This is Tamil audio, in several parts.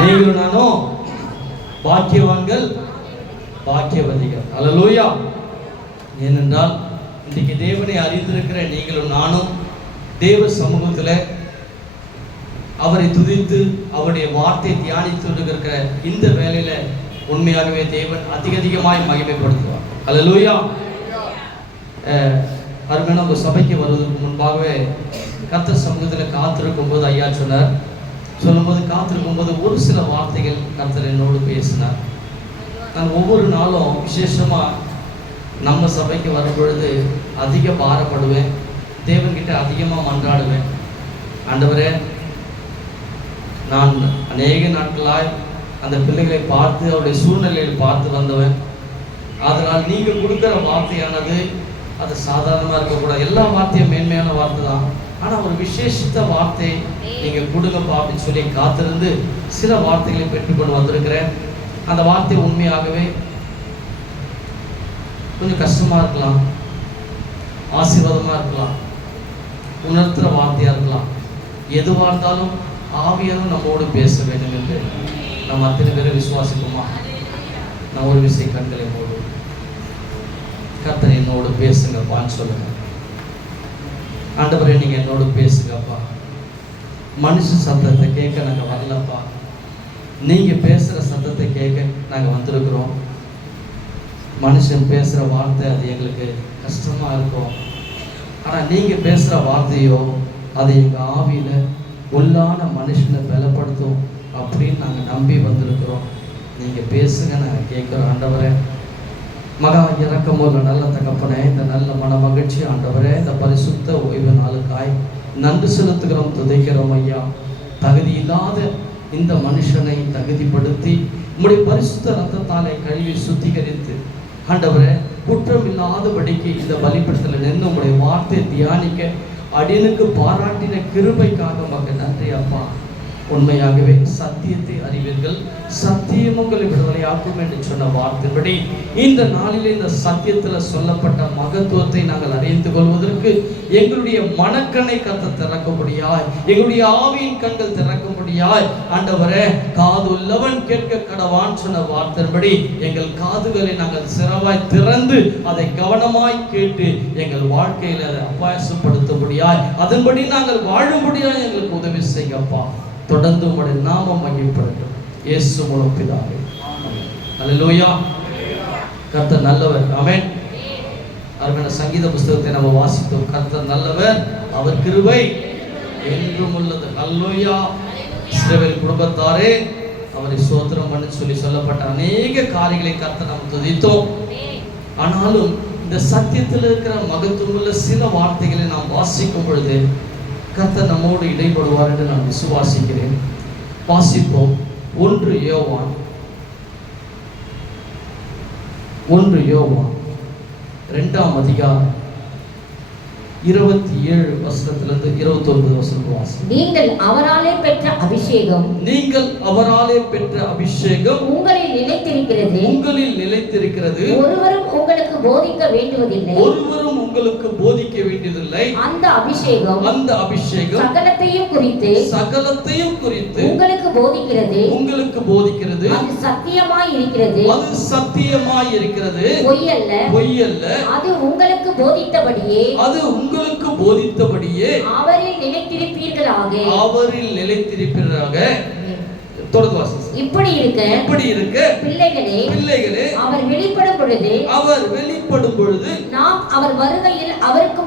நீங்களும் நானும் பாக்கியவான்கள், பாக்கியவதிகள். அல்லேலூயா. ஏனென்றால் இன்றைக்கு தேவனை அறிந்திருக்கிற நீங்களும் நானும் தேவ சமூகத்தில் அவரை துதித்து அவருடைய வார்த்தை தியானித்து இருக்கிற இந்த வேளையில உண்மையாகவே தேவன் அதிகமாய் மகிமைப்படுத்துவார். அல்லேலூயா. அருமையான ஒரு சபைக்கு வருவதற்கு முன்பாகவே கர்த்தர் சமூகத்தில் காத்திருக்கும் போது ஐயா சொல்லும்போது காத்திருக்கும் போது ஒரு சில வார்த்தைகள் கர்த்தர் என்னோடு பேசினார். நான் ஒவ்வொரு நாளும் விசேஷமாக நம்ம சபைக்கு வரும் பொழுது அதிக பாரப்படுவேன், தேவன்கிட்ட அதிகமாக மன்றாடுவேன். ஆண்டவரே, நான் அநேக நாட்களாய் அந்த பிள்ளைகளை பார்த்து அவருடைய சூழ்நிலையில் பார்த்து வந்தவன். அதனால் நீங்கள் கொடுக்குற வார்த்தையானது அது சாதாரணமாக இருக்கக்கூடாது. எல்லா வார்த்தையும் மேன்மையான வார்த்தை தான், ஆனால் ஒரு விசேஷித்த வார்த்தை நீங்கள் கொடுங்கப்பா அப்படின்னு சொல்லி காத்திருந்து சில வார்த்தைகளை பெற்றுக்கொண்டு வந்திருக்கிறேன். அந்த வார்த்தை உண்மையாகவே கொஞ்சம் கஷ்டமாக இருக்கலாம், ஆசீர்வாதமாக இருக்கலாம், உணர்த்துகிற வார்த்தையாக இருக்கலாம். எதுவாக இருந்தாலும் ஆவியாரும் நம்மோடு பேச வேண்டும் என்று நம்ம அத்தனை பேரை விசுவாசிப்போமா? நான் ஒரு விஷயம் கண்களை மூடு. கர்த்தர் என்னோடு பேசுங்கப்பான்னு சொல்லுங்க. ஆண்டவரே, நீங்க என்னோடு பேசுங்கப்பா. மனுஷ சத்தத்தை கேட்க நாங்கள் வரலப்பா, நீங்க பேசுற சத்தத்தை கேட்க நாங்கள் வந்திருக்கிறோம். மனுஷன் பேசுற வார்த்தை அது எங்களுக்கு கஷ்டமா இருக்கும், ஆனா நீங்க பேசுற வார்த்தையோ அது எங்க ஆவியில உள்ளான மனுஷனை பலப்படுத்தும் அப்படின்னு நாங்கள் நம்பி வந்திருக்கிறோம். நீங்கள் பேசுங்க, நாங்கள் கேட்குறோம். ஆண்டவரே, மகா இறக்கமுள்ள நல்ல தகப்பனே, இந்த நல்ல மன மகிழ்ச்சி ஆண்டவரே, இந்த பரிசுத்த ஓய்வு நாளுக்காய் நன்றி செலுத்துகிறோம், துதைக்கிறோம் ஐயா. தகுதி இல்லாத இந்த மனுஷனை தகுதிப்படுத்தி உம்முடைய பரிசுத்த ரத்தத்தாலே கழுவி சுத்திகரித்து ஆண்டவரே, குற்றம் இல்லாதபடிக்கு இந்த பலிபீடத்தில் நின்று உம்முடைய வார்த்தை தியானிக்க அடியனுக்கு பாராட்டின கிருபைக்காக மகன் நன்றி அப்பா. உண்மையாகவே சத்தியத்தை அறிவீர்கள், சத்தியம் உங்களை விடுதலையாக்கும் என்று சொன்ன வார்த்தைப்படி இந்த நாளிலே இந்த சத்தியத்தில் சொல்லப்பட்ட மகத்துவத்தை நாங்கள் அறிந்து கொள்வதற்கு எங்களுடைய மனக்கண்ணை கத்த திறக்கும்படியாய், எங்களுடைய ஆவியின் கண்கள் திறக்கும்படியாய் ஆண்டவரே, காது உள்ளவன் கேட்க கடவான் சொன்ன வார்த்தைப்படி எங்கள் காதுகளை நாங்கள் சிறவாய் திறந்து அதை கவனமாய் கேட்டு எங்கள் வாழ்க்கையில் அதை அபாயசப்படுத்தும்படியாய் அதன்படி நாங்கள் வாழும்படியாய் எங்களுக்கு உதவி செய்யப்பா. தொடர்ந்து உங்களுடைய நாமம் மகிமைப்படட்டும், இயேசு மூலம் பிதாவே. அல்லேலூயா. கர்த்தர் நல்லவர். ஆமென். அருமையான சங்கீத புஸ்தகத்தை நம்ம வாசித்தோம். கர்த்தர் நல்லவர், அவர் கிருபை என்றும் உள்ளது. அல்லேலூயா. இஸ்ரவேல் குடும்பத்தாரே அவரை ஸ்தோத்திரம் பண்ணி சொல்லி சொல்லப்பட்ட அநேக காரியங்களை கர்த்தர் நாம் துதித்தோம். ஆனாலும் இந்த சத்தியத்தில் இருக்கிற மகத்துவமுள்ள சில வார்த்தைகளை நாம் வாசிக்கும் பொழுது கர்த்தர் நம்மோடு இடைப்படுவார் என்று நான் விசுவாசிக்கிறேன். வாசிப்போம். 1 யோவான் 2ஆம் அதிகாரம் 27 வசனத்திலிருந்து 29 வசனம் வாசி. நீங்கள் அவராலே பெற்ற அபிஷேகம் உங்களில் நிலைத்திருக்கிறது. ஒருவரும் உங்களுக்கு போதிக்க வேண்டியதில்லை. அந்த அபிஷேகம் சகலத்தையும் குறித்து உங்களுக்கு போதிக்கிறது. அது சத்தியமாய் இருக்கிறது. பொய்யல்ல. அது உங்களுக்கு போதித்தபடியே அவரில் நிலைத்திருப்பீர்களாக. தொடர்ந்து வாசி. இப்படி இருக்க பிள்ளைகளே, அவர் வெளிப்படும் பொழுது நாம் அவர் வருகையில் அவருக்கு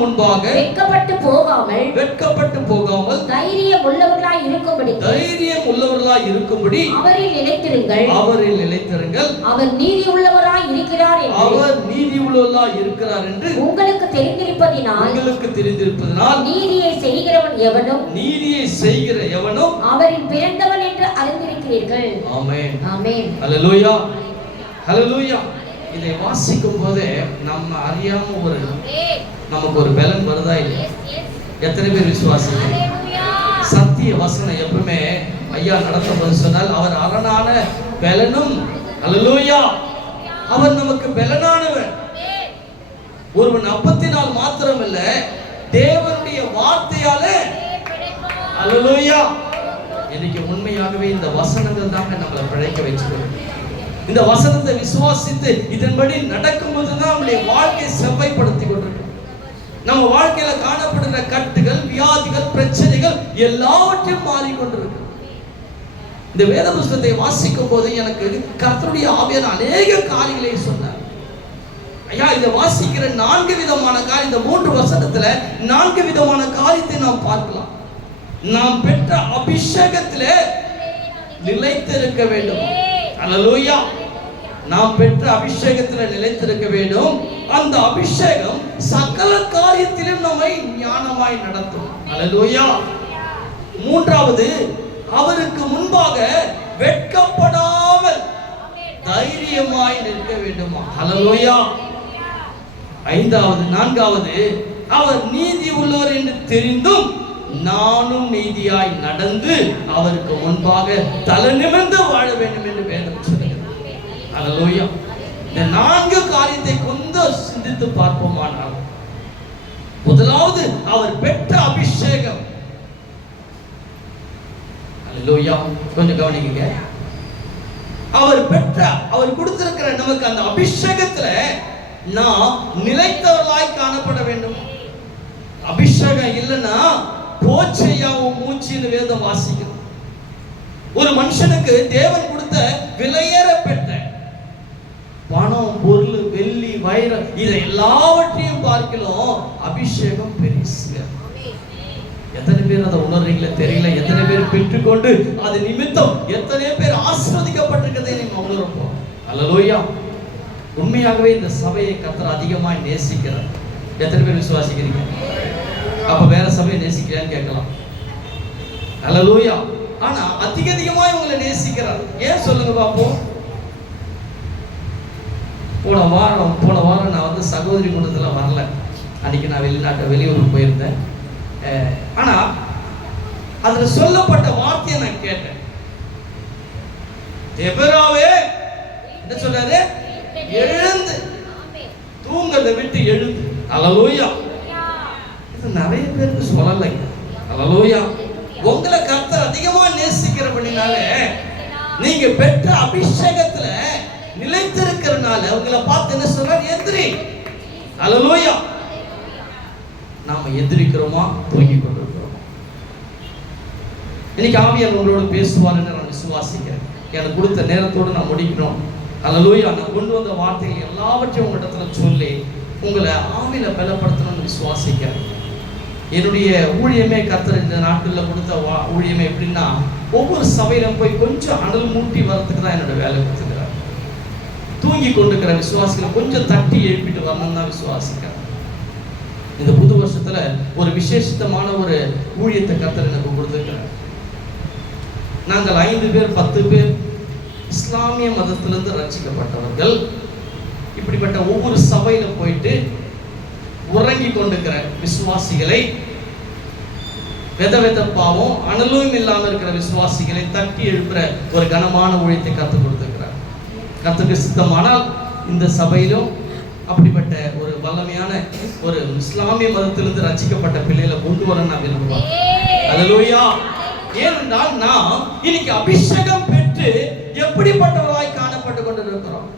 முன்பாக வெட்கப்பட்டு போகாமல் தைரியம் உள்ளவர்களாய் இருக்கும்படி அவரில் நிலைத்திருங்கள். அவர் நீதி உள்ளவராய் இருக்கிறார் என்று உங்களுக்கு தெரிந்திருப்பதினால் நீதியை செய்கிறவன் எவனும் அவரில் பிறந்தவன் என்று அறிந்திருக்கிறீர்கள். ஆமென். ஆமென். ஹல்லேலூயா. ஹல்லேலூயா. இதை வாசிக்கும் போதே நம்ம அறியாம நமக்கு ஒரு பலன் வருதா இல்லை? எத்தனை பேர் விசுவாசிக்கிறீங்க? சத்திய வசனம் எப்பவுமே ஐயா நடத்தும்போது சொன்னால் அவர் அரணான பலனும். ஹல்லேலூயா. அவர் நமக்கு பலனானவர். ஒருவன் அப்பத்தினால் மாத்திரமல்ல, தேவனுடைய வார்த்தையாலே அல்லேலூயா. இன்னைக்கு உண்மையாகவே இந்த வசனங்கள் தாங்க நம்மளை பிழைக்க வச்சுக்கணும். இந்த வசனத்தை விசுவாசித்து இதன்படி நடக்கும்போது தான் நம்முடைய வாழ்க்கையை செவ்வாய்ப்படுத்தி கொண்டிருக்கோம். நம்ம வாழ்க்கையில காணப்படுகிற கட்டுகள், வியாதிகள், பிரச்சனைகள் எல்லாவற்றையும் மாறிக்கொண்டிருக்கு. இந்த வேத புஸ்தகத்தை வாசிக்கும் போது எனக்கு கர்த்தருடைய ஆவியான அநேக காரியங்களை சொன்னார். ஐயா, இதை வாசிக்கிற 4 விதமான காரியம், இந்த 3 வசனத்துல 4 விதமான காரியத்தை நாம் பார்க்கலாம். நாம் பெற்ற அபிஷேகத்திலே நிலைத்திருக்க வேண்டும். அல்லேலூயா. நாம் பெற்ற அபிஷேகத்தில் நிலைத்திருக்க வேண்டும். அந்த அபிஷேகம் சகல காரியத்திலும் நம்மை ஞானமாய் நடத்தும். அல்லேலூயா. 3வது, அவருக்கு முன்பாக வெட்கப்படாமல் தைரியமாய் நிற்க வேண்டுமா. அல்லேலூயா. 5வது, 4வது, அவர் நீதி உள்ளவர் என்று தெரிந்தும் நானும் நீதியாய் நடந்து அவருக்கு முன்பாக தலை நிமிர்ந்து வாழ வேண்டும் என்று வேதம் சொல்கிறது. அல்லேலூயா. இந்த 4 காரியத்தை கொஞ்சம் சிந்தித்து பார்ப்போமானால், முதலாவது அவர் பெற்ற அபிஷேகம். அல்லேலூயா. கொஞ்சம் கவனிங்க. அவர் கொடுத்திருக்கிற நமக்கு அந்த அபிஷேகத்துல நாம் நிலைத்தவர்களாய் காணப்பட வேண்டும். அபிஷேகம் இல்லைன்னா போச்சையாவும் மூச்சின்னு வேதம் வாசிக்கிறோம். ஒரு மனுஷனுக்கு தேவன் கொடுத்த விலையேற பெற்ற பணம், பொருள், வெள்ளி, வைரம் இதை எல்லாவற்றையும் பார்க்கலாம் அபிஷேகம் பெருசு. எத்தனை பேர் அதை உணர்றீங்களே தெரியல. எத்தனை பேர் பெற்றுக்கொண்டு அது நிமித்தம் எத்தனை பேர் ஆசீர்வதிக்கப்பட்டிருக்கதை நீங்க உணரப்போம். அல்லேலூயா. உண்மையாகவே இந்த சபையை கர்த்தர் அதிகமாய் நேசிக்கிறார். எத்தனை பேர் விசுவாசிக்கிறீங்க? அப்ப வேற சபையை நேசிக்கிறான்னு கேட்கலாம். அல்லேலூயா. ஆனா அதிகமாய் உங்களை நேசிக்கிறார். ஏன் சொல்லுங்க பாப்போம். போன வாரம் நான் வந்து சகோதரி கூட்டத்தில் வரல. அன்னைக்கு நான் வெளியூருக்கு போயிருந்தேன். ஆனா அதுல சொல்லப்பட்ட வார்த்தையை நான் கேட்டேன். எபிராவே என்ன சொல்றாரு? எழுந்து, தூங்கதை விட்டு எழுந்து. அல்லேலூயா. இது நிறைய பேருக்கு சொல்லலை. அல்லேலூயா. உங்களை கர்த்தர் அதிகமா நேசிக்கிறபடினால நீங்க பெற்ற அபிஷேகத்துல நிலைத்திருக்கிறனால உங்களை பார்த்து என்ன சொல்றாரு? எந்திரி. அல்லேலூயா. நாம எந்திரிக்கிறோமா, தூங்கிக் கொண்டிருக்கிறோமா? இன்னைக்கு ஆவியானவர் உங்களோட பேசுவாருன்னு நான் விசுவாசிக்கிறேன். எனக்கு கொடுத்த நேரத்தோடு நான் முடிக்கணும். அல்லேலூயா. நான் கொண்டு வந்த வார்த்தைகள் எல்லாவற்றையும் உங்களிடத்துல சொல்லி உங்களை ஆவியில பலப்படுத்தணும்னு விசுவாசிக்கிறேன். என்னுடைய ஊழியமே கர்த்தர் இந்த நாட்டில் கொடுத்த ஊழியமே எப்படின்னா, ஒவ்வொரு சபையில போய் கொஞ்சம் அனல் மூட்டி வரத்துக்கு தான் என்னோட வேலை கொடுத்துக்கிறார். தூங்கி கொண்டிருக்கிற விசுவாசிகளை கொஞ்சம் தட்டி எழுப்பிட்டு வரணும் தான் விசுவாசிக்கிறேன். இந்த புது வருஷத்துல ஒரு விசேஷமான ஒரு ஊழியத்தை கர்த்தர் எனக்கு கொடுத்திருக்கிறார். நாங்கள் 5 பேர் 10 பேர் இஸ்லாமிய மதத்திலிருந்து ரட்சிக்கப்பட்டவர்கள். இப்படிப்பட்ட ஒவ்வொரு சபையில போயிட்டு உறங்கி கொண்டிருக்கிற விசுவாசிகளை, வெதவெதப்பாவும் அனலும் இல்லாம இருக்கிற விசுவாசிகளை தட்டி எழுப்புற ஒரு கனமான ஊழியத்தை கற்றுக் கொடுத்திருக்கிறார். கர்த்தருக்கு சித்தமானால் இந்த சபையிலும் அப்படிப்பட்ட ஒரு வல்லமையான ஒரு இஸ்லாமிய மதத்திலிருந்து ரட்சிக்கப்பட்ட பிள்ளைகளை கொண்டு வர நான் விரும்புவேன். அல்லேலூயா. ஏனென்றால் நாம் இன்னைக்கு அபிஷேகம் பெற்று எப்படிப்பட்டவர்களாய் காணப்பட்டு கொண்டிருக்கிறோம்.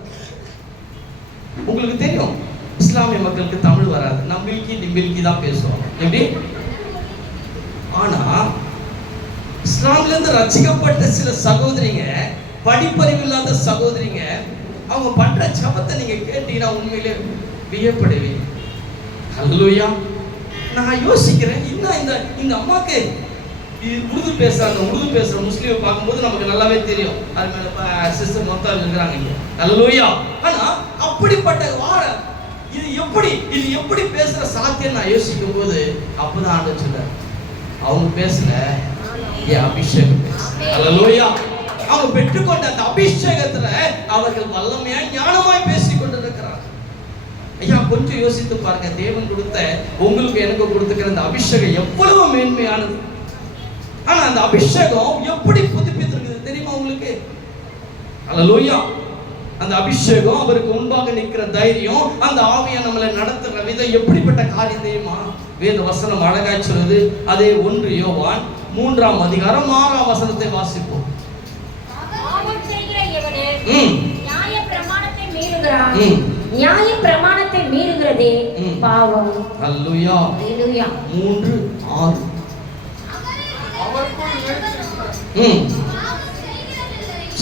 உங்களுக்கு தெரியும், இஸ்லாமிய மக்களுக்கு தமிழ் வராது. நம்பிக்கை நிம்பிக்கை தான் பேசுவாங்க. எப்படி? ஆனா இஸ்லாம்ல இருந்து ரட்சிக்கப்பட்ட சில சகோதரிங்க, படிப்பறிவு இல்லாத சகோதரிங்க, அவங்க பண்ற ஜபத்தை நீங்க கேட்டீங்கன்னா உண்மையிலே வியப்படுவீங்க. அல்லேலூயா. நான் யோசிக்கிறேன், இன்னும் இந்த அம்மாக்கு உருது பேசுற முஸ்லீமை பார்க்கும்போது நமக்கு நல்லாவே தெரியும். அது மேல சிஸ்டர் மொத்தம் இருக்கிறாங்க இங்க. அல்லேலூயா. ஆனா அப்படிப்பட்ட இது எப்படி பேசுற சாத்தியம் நான் யோசிக்கும் போது அப்பதான் ஆண்டவர் சொல்றார், அவங்க பேசல, என் அபிஷேகம் பேசு. அல்லேலூயா. அவங்க பெற்றுக்கொண்ட அந்த அபிஷேகத்துல அவர்கள் வல்லமையாய் ஞானமாய் பேசிக் கொண்டிருக்கிறார். ஐயா, கொஞ்சம் யோசித்து பாருங்க. தேவன் கொடுத்த உங்களுக்கு எனக்கு கொடுத்துக்கிற அந்த அபிஷேகம் எவ்வளவு மேன்மையானது. ஆனா அந்த அபிஷேகம் எப்படி புதுப்பித்திருக்குது தெரியுமா உங்களுக்கு? அல்லேலூயா. அந்த அபிஷேகம், அவருக்கு முன்பாக நிற்கிற தைரியம், அந்த ஆவியை நம்மளை நடத்துற விதம் எப்படிப்பட்ட காரியம் தெரியுமா? வேத வசனம் அழகாய் சொல்லுது. அதே 1 யோவான் 3ஆம் அதிகாரம் 6ஆம் வசனத்தை வாசிப்போம். பாவம் செய்கிற எவனே ம் நியாய பிரமாணத்தை மீறுகிறான். நியாய பிரமாணத்தை மீறுகிறதே பாவம். அல்லேலூயா. அல்லேலூயா. 3:6.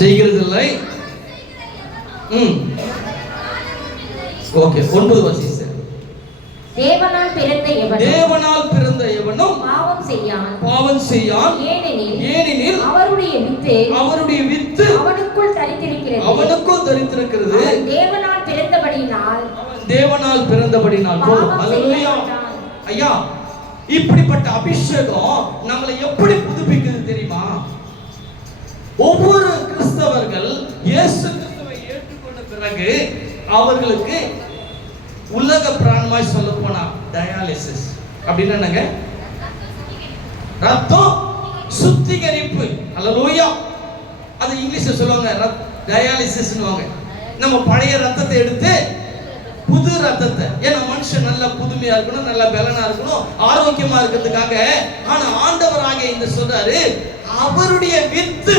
செய்கிறதில்லை. ஓகே, 9 வாசிங்க. தேவனால் பிறந்த எவனும் பாவம் செய்யான். ஏனெனில் அவருடைய வித்து அவனுக்குள் தரித்திருக்கிறது. தேவனால் பிறந்தபடியினால் அல்லேலூயா. ஐயா, இப்படிப்பட்ட அபிஷேகம் நம்மளை எப்படி புதுப்பிக்குது தெரியுமா? ஒவ்வொரு கிறிஸ்தவர்கள் இயேசு கிறிஸ்துவை ஏற்றுக்கொண்ட பிறகு அவர்களுக்கு உலக பிராணமாய் சொல்ல போனா டயாலிசிஸ் அப்படின்னா என்னங்க? ரத்தம் சுத்திகரிப்பு. அல்லேலூயா. அது இங்கிலீஷ்ல சொல்லுவாங்க டயாலிசிஸ்னுவாங்க. நம்ம பழைய ரத்தத்தை எடுத்து புது ரத்தத்தை, ஏன்னா மனுஷன் நல்லா புதுமையா இருக்கணும், நல்லா பலனா இருக்கணும், ஆரோக்கியமா இருக்கிறதுக்காக. ஆனா ஆண்டவராக இந்த சொல்றாரு, அவருடைய வித்து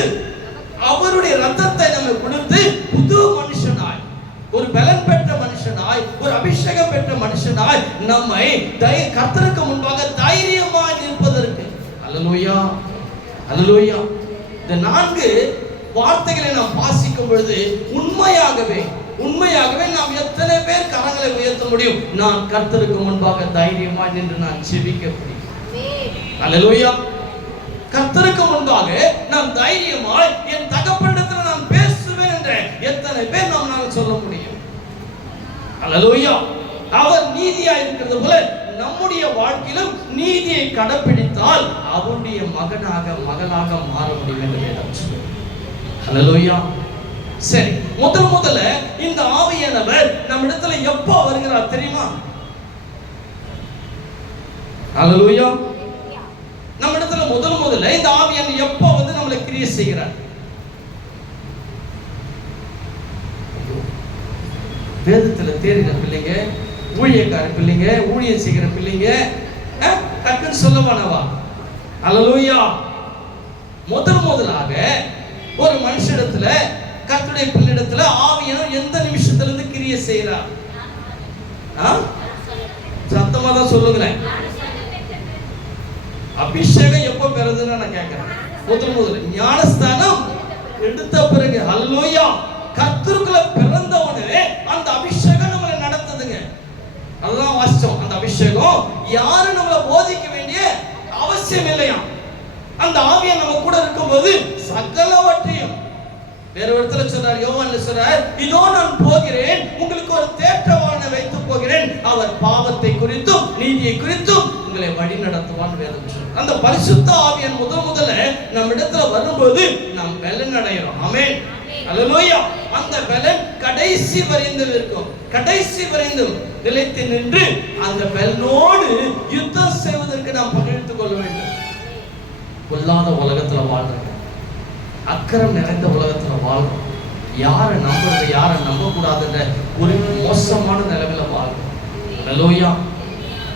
அவருடைய ரத்தத்தை நம்ம கொடுத்து புது மனுஷனாய், ஒரு பலன் பெற்ற மனுஷனாய், ஒரு அபிஷேகம் பெற்ற மனுஷனாய் நம்மை கர்த்தருக்கு முன்பாக தைரியமாய் நிற்பதற்கு. அல்லேலூயா. அல்லேலூயா. இந்த 4 வார்த்தைகளை நாம் வாசிக்கும் பொழுது உண்மையாகவே நாம் எத்தனை பேர் கரங்களை உயர்த்த முடியும்? நான் கர்த்தருக்கு முன்பாக தைரியமாய் நின்று நான் ஜெபிக்க முடியும். அல்லேலூயா. கர்த்தருக்கு முன்பாக நான் தைரியமாய் என் தகப்பனிடத்தில் நான் பேசுவேன் என்ற எத்தனை பேர் நாம் சொல்ல முடியும்? அல்லேலூயா. அவர் நீதியா இருக்கிறது போல நம்முடைய வாழ்க்கையிலும் நீதியை கடைபிடித்தால் அவருடைய மகளாக மாற முடியும் என்று வேதம் சொல்லுகிறது. அல்லேலூயா. சரி, முதல்ல இந்த ஆவியானவர் நம்ம இடத்துல எப்போ வருகிறார் தெரியுமா? அல்லேலூயா. நம்ம இடத்துல முதல்ல இந்த ஆவியானவர் எப்போ வந்து நம்மளை கிரியை செய்கிறார்? வேதத்துல தேறின பிள்ளைங்க, ஊழியக்கார பிள்ளைங்க, ஊழியம் செய்கிற பிள்ளைங்க டக்குன்னு சொல்லவானவா? அல்லேலூயா. முதலாக ஒரு மனுஷனிடத்துல, கர்த்தருடைய பிள்ளையிடத்துல ஆவியானவர் எந்த நிமிஷத்துல இருந்து கிரியை செய்கிறார்? சத்தமா தான் சொல்லுங்களேன். அபிஷேகம் எப்போ பெறுதுன்னு நான் கேட்கிறேன். முதல்ல ஞானஸ்தானம் எடுத்த பிறகு. அல்லேலூயா. கர்த்தருக்குள்ள பிறந்தவனே அந்த அபிஷேகம் நம்மளை நடத்துதுங்க. அதுதான் வாசிச்சோம். அந்த அபிஷேகம் யாரும் நம்மளை போதிக்க வேண்டிய அவசியம் இல்லையா? அந்த ஆவியானவர் நம்ம கூட இருக்கும்போது சகலவற்றையும், வேற இடத்துல சொல்றார், யோவான்ல சொல்றார், இதோ நான் போகிறேன், உங்களுக்கு ஒரு தேற்றவாளனை வைத்து போகிறேன், அவர் பாவத்தை குறித்தும் நீதியை குறித்தும் உங்களை வழி நடத்துவான் வேதம் சொல்றார். அந்த பரிசுத்த ஆவியான் முதல்ல நம்ம இடத்துல வரும்போது நாம் பலன் அடைகிறோம். ஆமென். அல்லேலூயா. அந்த பலன் கடைசி வரைந்தும் இருக்கும். கடைசி வரைந்தும் நிலைத்து நின்று அந்த பலனோடு யுத்தம் செய்வதற்கு நாம் பங்கெடுத்துக் கொள்ள வேண்டும். கொல்லாத உலகத்துல வாழ்றோம், அக்கறம் நிறைந்த உலகத்துல வாழ்றோம், யாரை நம்புறது யாரை நம்ப கூடாதுன்ற ஒரு மோசமான நிலைமையில வாழ்றோம். அல்லேலூயா.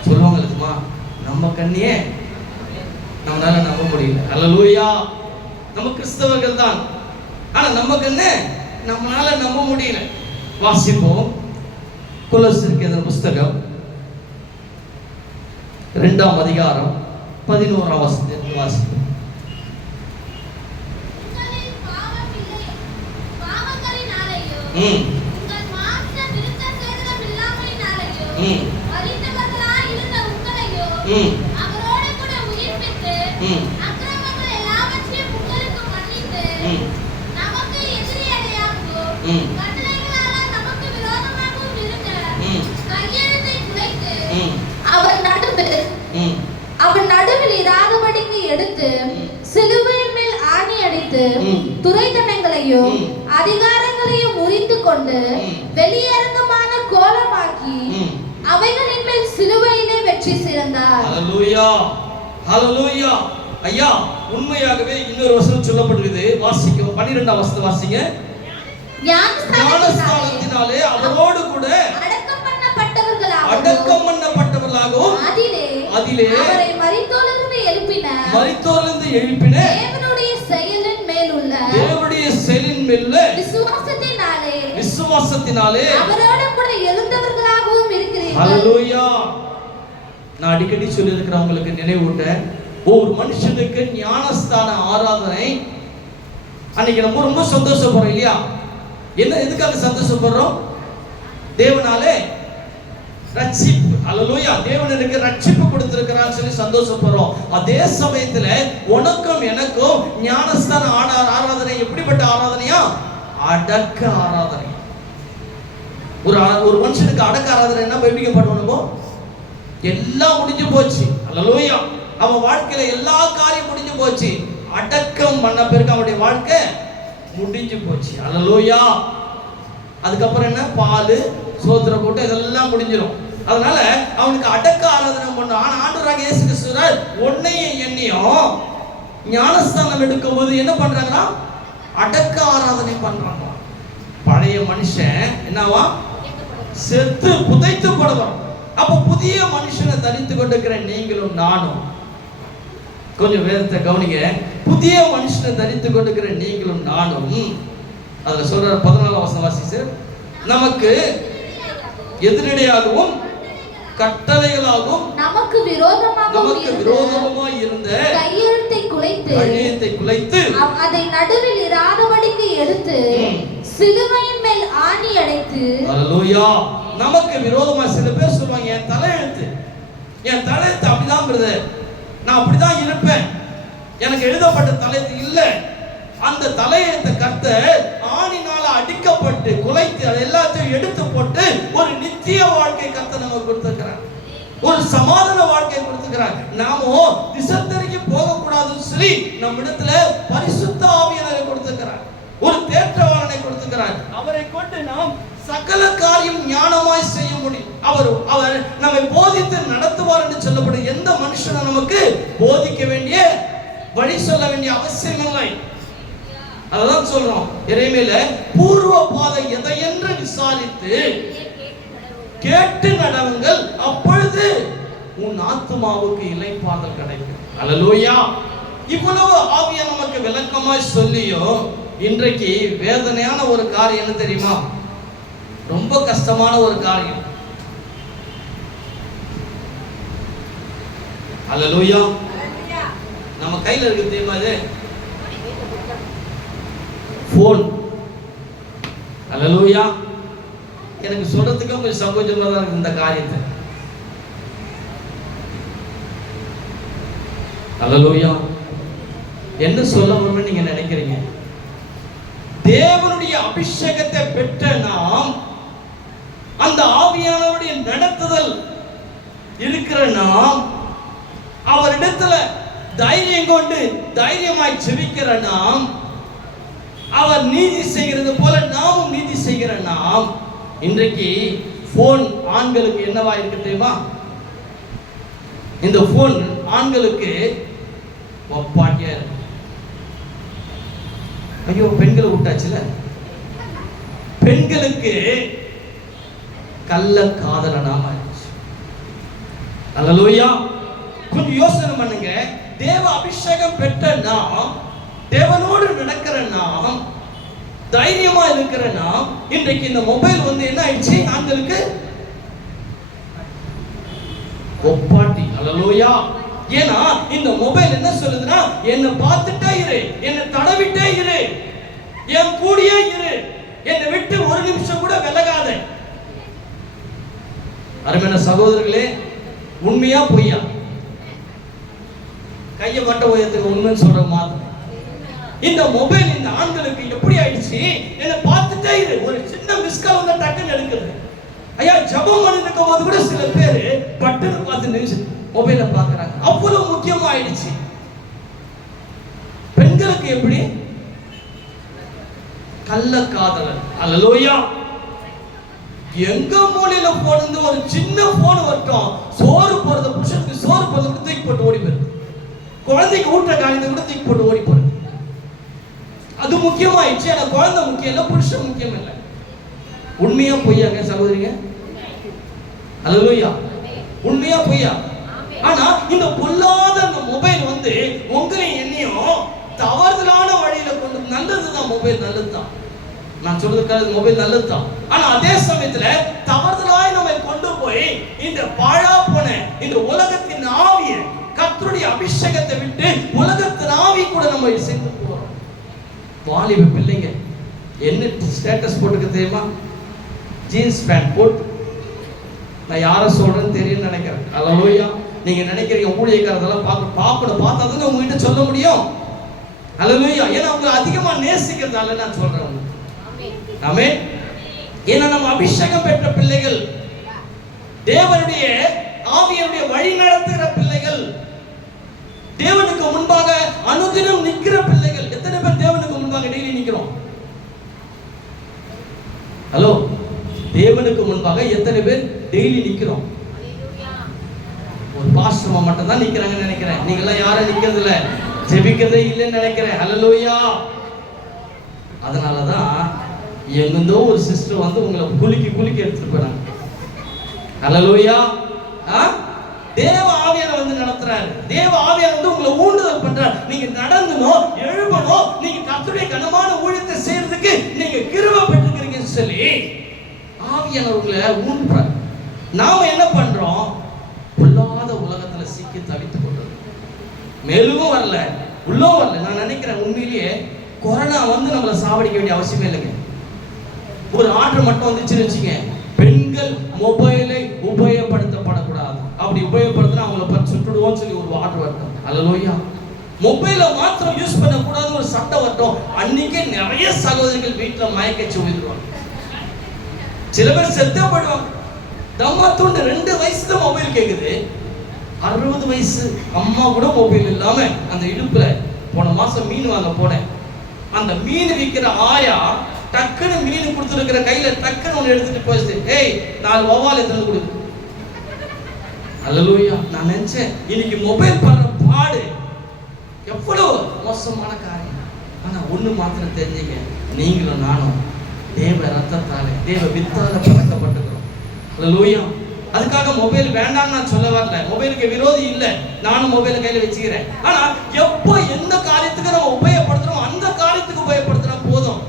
சொல்லுவாங்க இருக்குமா, நம்ம கண்ணியே நம்மளால நம்ப முடியல. அல்லேலூயா. நம்ம கிறிஸ்தவர்கள் தான், ஆனா நம்ம கண்ணே நம்மளால நம்ப முடியல. வாசிப்போம். கொலோசியருக்கு எழுதின புத்தகம் 2ஆம் அதிகாரம் 11ஆம் வசனத்தை வாசிப்போம். அவன் நடுவில் இராதபடிக்கு எடுத்து சிலுவையின் மேல் ஆணி அடித்து துரைத்தனங்களையும் அதிகாரங்களையும் முறித்து கொண்டு வெளியரங்கமான கோலமாக்கி அவைகளின் மேல் சிலுவையிலே வெற்றி சிறந்தார். ஹல்லேலூயா. ஹல்லேலூயா. ஐயா, உண்மையாகவே இன்னொரு வசனம் சொல்லப்படுகிறது. வாசிக்க 12ஆம் வசனத்தை வாசிங்க. ஞானஸ்நானத்தினாலே அவரோடு கூட அடக்கம் பண்ணப்பட்டவர்களாகவும் அதிலே அவரை மரித்தோரிலிருந்து மரித்தோரிலிருந்து எழுப்பின தேவனுடைய செயலின் மேலுள்ள விசுவாசத்தினாலே அவரோடு கூட எழுந்தவர்களாகவும் இருக்கிறீர்கள். ஹல்லேலூயா. நான் அடிக்கடி சொல்லி இருக்கிறவங்களுக்கு நினைவூட்ட, ஒவ்வொரு மனுஷனுக்கு ஞானஸ்தான ஆராதனை அன்னைக்கு நம்ம ரொம்ப சந்தோஷப்படுறோம் இல்லையா? எதுக்காக சந்தோஷப்படுறோம்? தேவனாலே ரட்சிப்பு. ஹல்லேலூயா. தேவன் எனக்கு ரட்சிப்பு கொடுத்திருக்கிறார் சொல்லி சந்தோஷப்படுறோம். அதே சமயத்துல உனக்கும் எனக்கும் ஞானஸ்தான ஆராதனை எப்படிப்பட்ட ஆராதனையா? அடக்க ஆராதனை. ஒரு மனுஷனுக்கு அடக்க ஆராதனை என்ன எப்படி பண்ணுவோம்? எல்லாம் முடிஞ்சு போச்சு. ஹல்லேலூயா. அவன் வாழ்க்கையில எல்லா காரியம் முடிஞ்சு போச்சு. அடக்கம் பண்ண பிறகு அவனுடைய வாழ்க்கை முடிஞ்சு போச்சு. ஹல்லேலூயா. அதுக்கப்புறம் என்ன? பால் சோத்திர கூட்டம் இதெல்லாம் முடிஞ்சிடும். அதனால அவனுக்கு அடக்க ஆராதனை பண்ண. ஆனா ஆண்டவராக இயேசு கிறிஸ்து உன்னையும் என்னையும் ஞானஸ்தானம் எடுக்கும் போது என்ன பண்றாங்களா? அடக்க ஆராதனை பண்றாங்க. பழைய மனுஷன் என்னவா? செத்து புதைத்து படுவான். அப்ப புதிய மனுஷனை தரித்து கொண்டிருக்கிற நீங்களும் நானும், கொஞ்சம் வேதத்தை கவனிங்க, புதிய மனுஷனை தரித்து கொண்டிருக்கிற நீங்களும் நானும், அதுல சொல்ற 14ஆம் வசனம் வாசிச்சு, நமக்கு எதிரடையாகவும் கட்டளைகளாகவும் நமக்கு விரோதமாய் இருந்த கையெழுத்தை குலைத்து அதை நடுவில் இராதபடிக்கு எடுத்து சிலுவையின் மேல் ஆணி அடைத்து. ஹல்லேலூயா. நமக்கு விரோதமா சில பேர் சொல்லுவாங்க, என் தலையெழுத்து அப்படிதான் பிரதர், நான் அப்படிதான் இருப்பேன், எனக்கு எழுதப்பட்ட தலையெழுத்து இல்ல. அந்த தலையெழுத்த கர்த்தர் ஆணினால அடிக்கப்பட்டு குலைத்து அதை எல்லாத்தையும் எடுத்து போட்டு ஒரு நித்திய வாழ்க்கை கர்த்தர் நமக்கு கொடுத்திருக்கிறார். ஒரு சமாதான வாழ்க்கை கொடுத்திருக்கிறார். நாமோ திசைத்தறிக்கு போக கூடாதுன்னு சொல்லி நம்ம இடத்துல பரிசுத்த ஆவியானவரை கொடுத்திருக்கிறார். ஒரு தேற்றவாளனை கொடுத்திருக்கிறார். அவரை கொண்டு நாம் சகல காரியம் ஞானமாய் செய்ய முடியும். அவர் நம்மை போதித்து நடத்துவார் என்று சொல்லப்படும். எந்த மனுஷனும் நமக்கு போதிக்க வேண்டிய வழி சொல்ல வேண்டிய அவசியம் இல்லை. அதான் சொல்றோம் எரேமியால, பூர்வ பாதை எதையென்று விசாரித்து கேட்டு நடவுங்கள், அப்பொழுது உன் ஆத்துமாவுக்கு இளைப்பாறுதல் கிடைக்கும். ஹல்லேலூயா. இவ்வளவு ஆவியா நமக்கு விளக்கமாய் சொல்லியும் இன்றைக்கு வேதனையான ஒரு காரியம் என்ன தெரியுமா? ரொம்ப கஷ்டமான ஒரு காரியம். ஹல்லேலூயா. நம்ம கையில இருக்கு தெரியுமா? இது போன். ஹல்லேலூயா. எனக்கு சொல்றதுக்கு கொஞ்சம் சங்கோச்சமா தான் இருக்கு இந்த காரியத்தை. ஹல்லேலூயா. என்ன சொல்ல வரும்னு நீங்க நினைக்கிறீங்க? தேவனுடைய அபிஷேகத்தை பெற்ற நாம், அந்த ஆவியானவருடைய நடத்துதல் இருக்கிற நாம், அவரிடத்துல தைரியம் கொண்டு தைரியமாய் ஜெபிக்கிற நாம், அவர் நீதி செய்கிறது போல நாமும் நீதி செய்கிற நாம், இன்றைக்கு போன் ஆண்களுக்கு என்னவா இருக்கு தெரியுமா? இந்த போன் ஆண்களுக்கு ஒப்பாட்டியா இருக்கு. ஐயோ, பெண்களை விட்டாச்சுல. பெண்களுக்கு கள்ள காதலனாம ஆயிடுச்சு. ஹல்லேலூயா. கொஞ்சம் யோசனை பண்ணுங்க. தேவ அபிஷேகம் பெற்ற நாம், தேவனோடு நடக்கிற நாம், தைரியமா இருக்கிற நாம், இன்றைக்கு இந்த மொபைல் வந்து என்ன ஆயிடுச்சு? ஆண்களுக்கு ஒப்பாட்டி. ஹல்லேலூயா. ஏன்னா இந்த மொபைல் என்ன சொல்லுதுன்னா, என்ன பார்த்துட்டே இரு, என்ன தடவிட்டே இரு, என் கூடயே இரு, என்னை விட்டு ஒரு நிமிஷம் கூட விலகாத. அருமையான சகோதரர்களே, உண்மையா பொய்யா? கையை மட்டும் உயரத்துக்கு உண்மைன்னு சொல்ற மாதிரி இந்த மொபைல் இந்த ஆண்களுக்கு எப்படி ஆயிடுச்சு? என்ன பார்த்துட்டே இரு, ஒரு சின்ன மிஸ்கால் வந்து டக்குன்னு எடுக்குது. ஐயா, ஜபம் பண்ணிட்டு இருக்கும் போது கூட சில பேர் பட்டுன்னு பார்த்து நிமிஷம் மொபைல பார்க்கறாங்க. அவ்வளவு முக்கியமா ஆயிடுச்சு. பெண்களுக்கு எப்படி? கள்ள காதலன். ஹல்லேலூயா. எங்க மூலையில போன், ஒரு சின்ன போன் வரட்டும், சோறு போறது, புருஷனுக்கு சோறு போறது கூட தூக்கி போட்டு ஓடி போயிரு, குழந்தைக்கு ஊட்ட காரியத்தை கூட தூக்கி போட்டு ஓடி போயிரு. அது முக்கியமாயிடுச்சு. ஆனா குழந்தை முக்கியம் இல்ல, புருஷன் முக்கியம் இல்ல. உண்மையா பொய்யாங்க சகோதரிங்க? ஹல்லேலூயா. உண்மையா பொய்யா? ஆனா இந்த பொல்லாத அந்த மொபைல் வந்து உங்களையும் என்னையும் தவறுதலான வழியில கொண்டு, நல்லதுதான் மொபைல், நல்லதுதான், நான் சொல்றதுக்காக மொபைல் நல்லதுதான். ஆனா அதே சமயத்துல தவறுதலாய் நம்ம கொண்டு போய் இந்த பாழா போன இந்த உலகத்தின் ஆவியை, கர்த்தருடைய அபிஷேகத்தை விட்டு உலகத்தின் ஆவி கூட நம்ம சேர்ந்து போறோம். வாலிப பிள்ளைங்க என்ன ஸ்டேட்டஸ் போட்டுக்க தெரியுமா? ஜீன்ஸ் பேண்ட் போட்டு. நான் யாரை சொல்றேன்னு தெரியும்னு நினைக்கிறேன். அல்லேலூயா. நீங்க நினைக்கிறீங்க ஊழியக்காரதெல்லாம் பார்க்கணும், பார்த்தா தான் உங்ககிட்ட சொல்ல முடியும். அல்லேலூயா. ஏன்னா அவங்க அதிகமா நேசிக்கிறதால நான் சொல்றேன். ஆமென். ஏன்னா நம்ம அபிஷேகம் பெற்ற பிள்ளைகள், தேவனுடைய ஆவியுடைய வழி நடத்துகிற பிள்ளைகள், தேவனுக்கு முன்பாக அனுதினம் நிற்கிற பிள்ளைகள். எத்தனை பேர் தேவனுக்கு முன்பாக டெய்லி நிக்கிறோம்? ஹலோ, தேவனுக்கு முன்பாக எத்தனை பேர் டெய்லி நிக்கிறோம்? ஒரு பாஸ்டர்மா மட்டும் தான் நிக்கிறாங்கன்னு நினைக்கிறேன். நீங்க எல்லாம் யாரும் நிக்கிறது இல்ல, ஜெபிக்கிறதே இல்லைன்னு நினைக்கிறேன். ஹல்லேலூயா. அதனாலதான் எங்கேருந்தோ ஒரு சிஸ்டர் வந்து உங்களை குலுக்கி எடுத்துட்டு போறாங்க. ஹல்லேலூயா. தேவ ஆவியானவர் வந்து நடத்துறாரு. தேவ ஆவியானவர் வந்து உங்களை ஊண்டுதல் பண்றாரு. நீங்க நடந்தணும், எழும்பணும், நீங்க கர்த்தருடைய கனமான ஊழியத்தை செய்யறதுக்கு நீங்க கிருபை பெற்றுக்கிறீங்கன்னு சொல்லி ஆவியானவர் உங்களை ஊண்டுறாரு. நாம என்ன பண்றோம்? பொல்லாத உலகத்துல சிக்கி தவித்து கொண்டது, மேலும் வரல, உள்ளோ வரல. நான் நினைக்கிறேன் உண்மையிலேயே கொரோனா வந்து நம்மளை சாவடிக்க வேண்டிய அவசியமே இல்லைங்க. ஒரு ஆர்டர் மட்டும் வந்துச்சுன்னு வச்சுங்க, பெண்கள் மொபைலை உபயோகப்படுத்தப்படக்கூடாது, அப்படி உபயோகப்படுத்தினா அவங்கள சுட்டுடுவோம்னு சொல்லி ஒரு ஆர்டர் வரட்டும். அல்லேலூயா. மொபைலை மாத்திரம் யூஸ் பண்ணக்கூடாது ஒரு சட்டம் வரட்டும். அன்னைக்கே நிறைய சகோதரிகள் வீட்டில் மயக்கச்சு விழுந்துருவாங்க. சில பேர் செத்தே போயிடுவாங்க. தம்மா தூண்டு 2 வயசு தான் மொபைல் கேக்குது, 60 வயசு அம்மா கூட மொபைல் இல்லாம அந்த இடுப்புல. போன மாசம் மீன் வாங்க போனேன். அந்த மீன் விற்கிற ஆயா டக்குன்னு மீன் கொடுத்துருக்கிற கையில டக்குன்னு ஒன்று எடுத்துட்டு போயிடுச்சு. ஏய், 4 வவ்வால் எடுத்து கொடு. அல்லேலூயா. நான் நினைச்சேன் இன்னைக்கு மொபைல் பண்ற பாடு எவ்வளவு மோசமான காரியம். ஆனா ஒண்ணு மாத்திரம் தெரிஞ்சுங்க, நீங்களும் நானும் தேவ ரத்தத்தாலே, தேவ வித்தால பறக்கப்பட்டிருக்கிறோம். அல்லேலூயா. அதுக்காக மொபைல் வேண்டாம்னு நான் சொல்ல வரல, மொபைலுக்கு விரோதி இல்லை, நானும் மொபைலை கையில வச்சுக்கிறேன். ஆனா எப்போ எந்த காரியத்துக்கு நம்ம உபயோகப்படுத்துறோம் அந்த காரியத்துக்கு உபயோகப்படுத்தினா போதும்.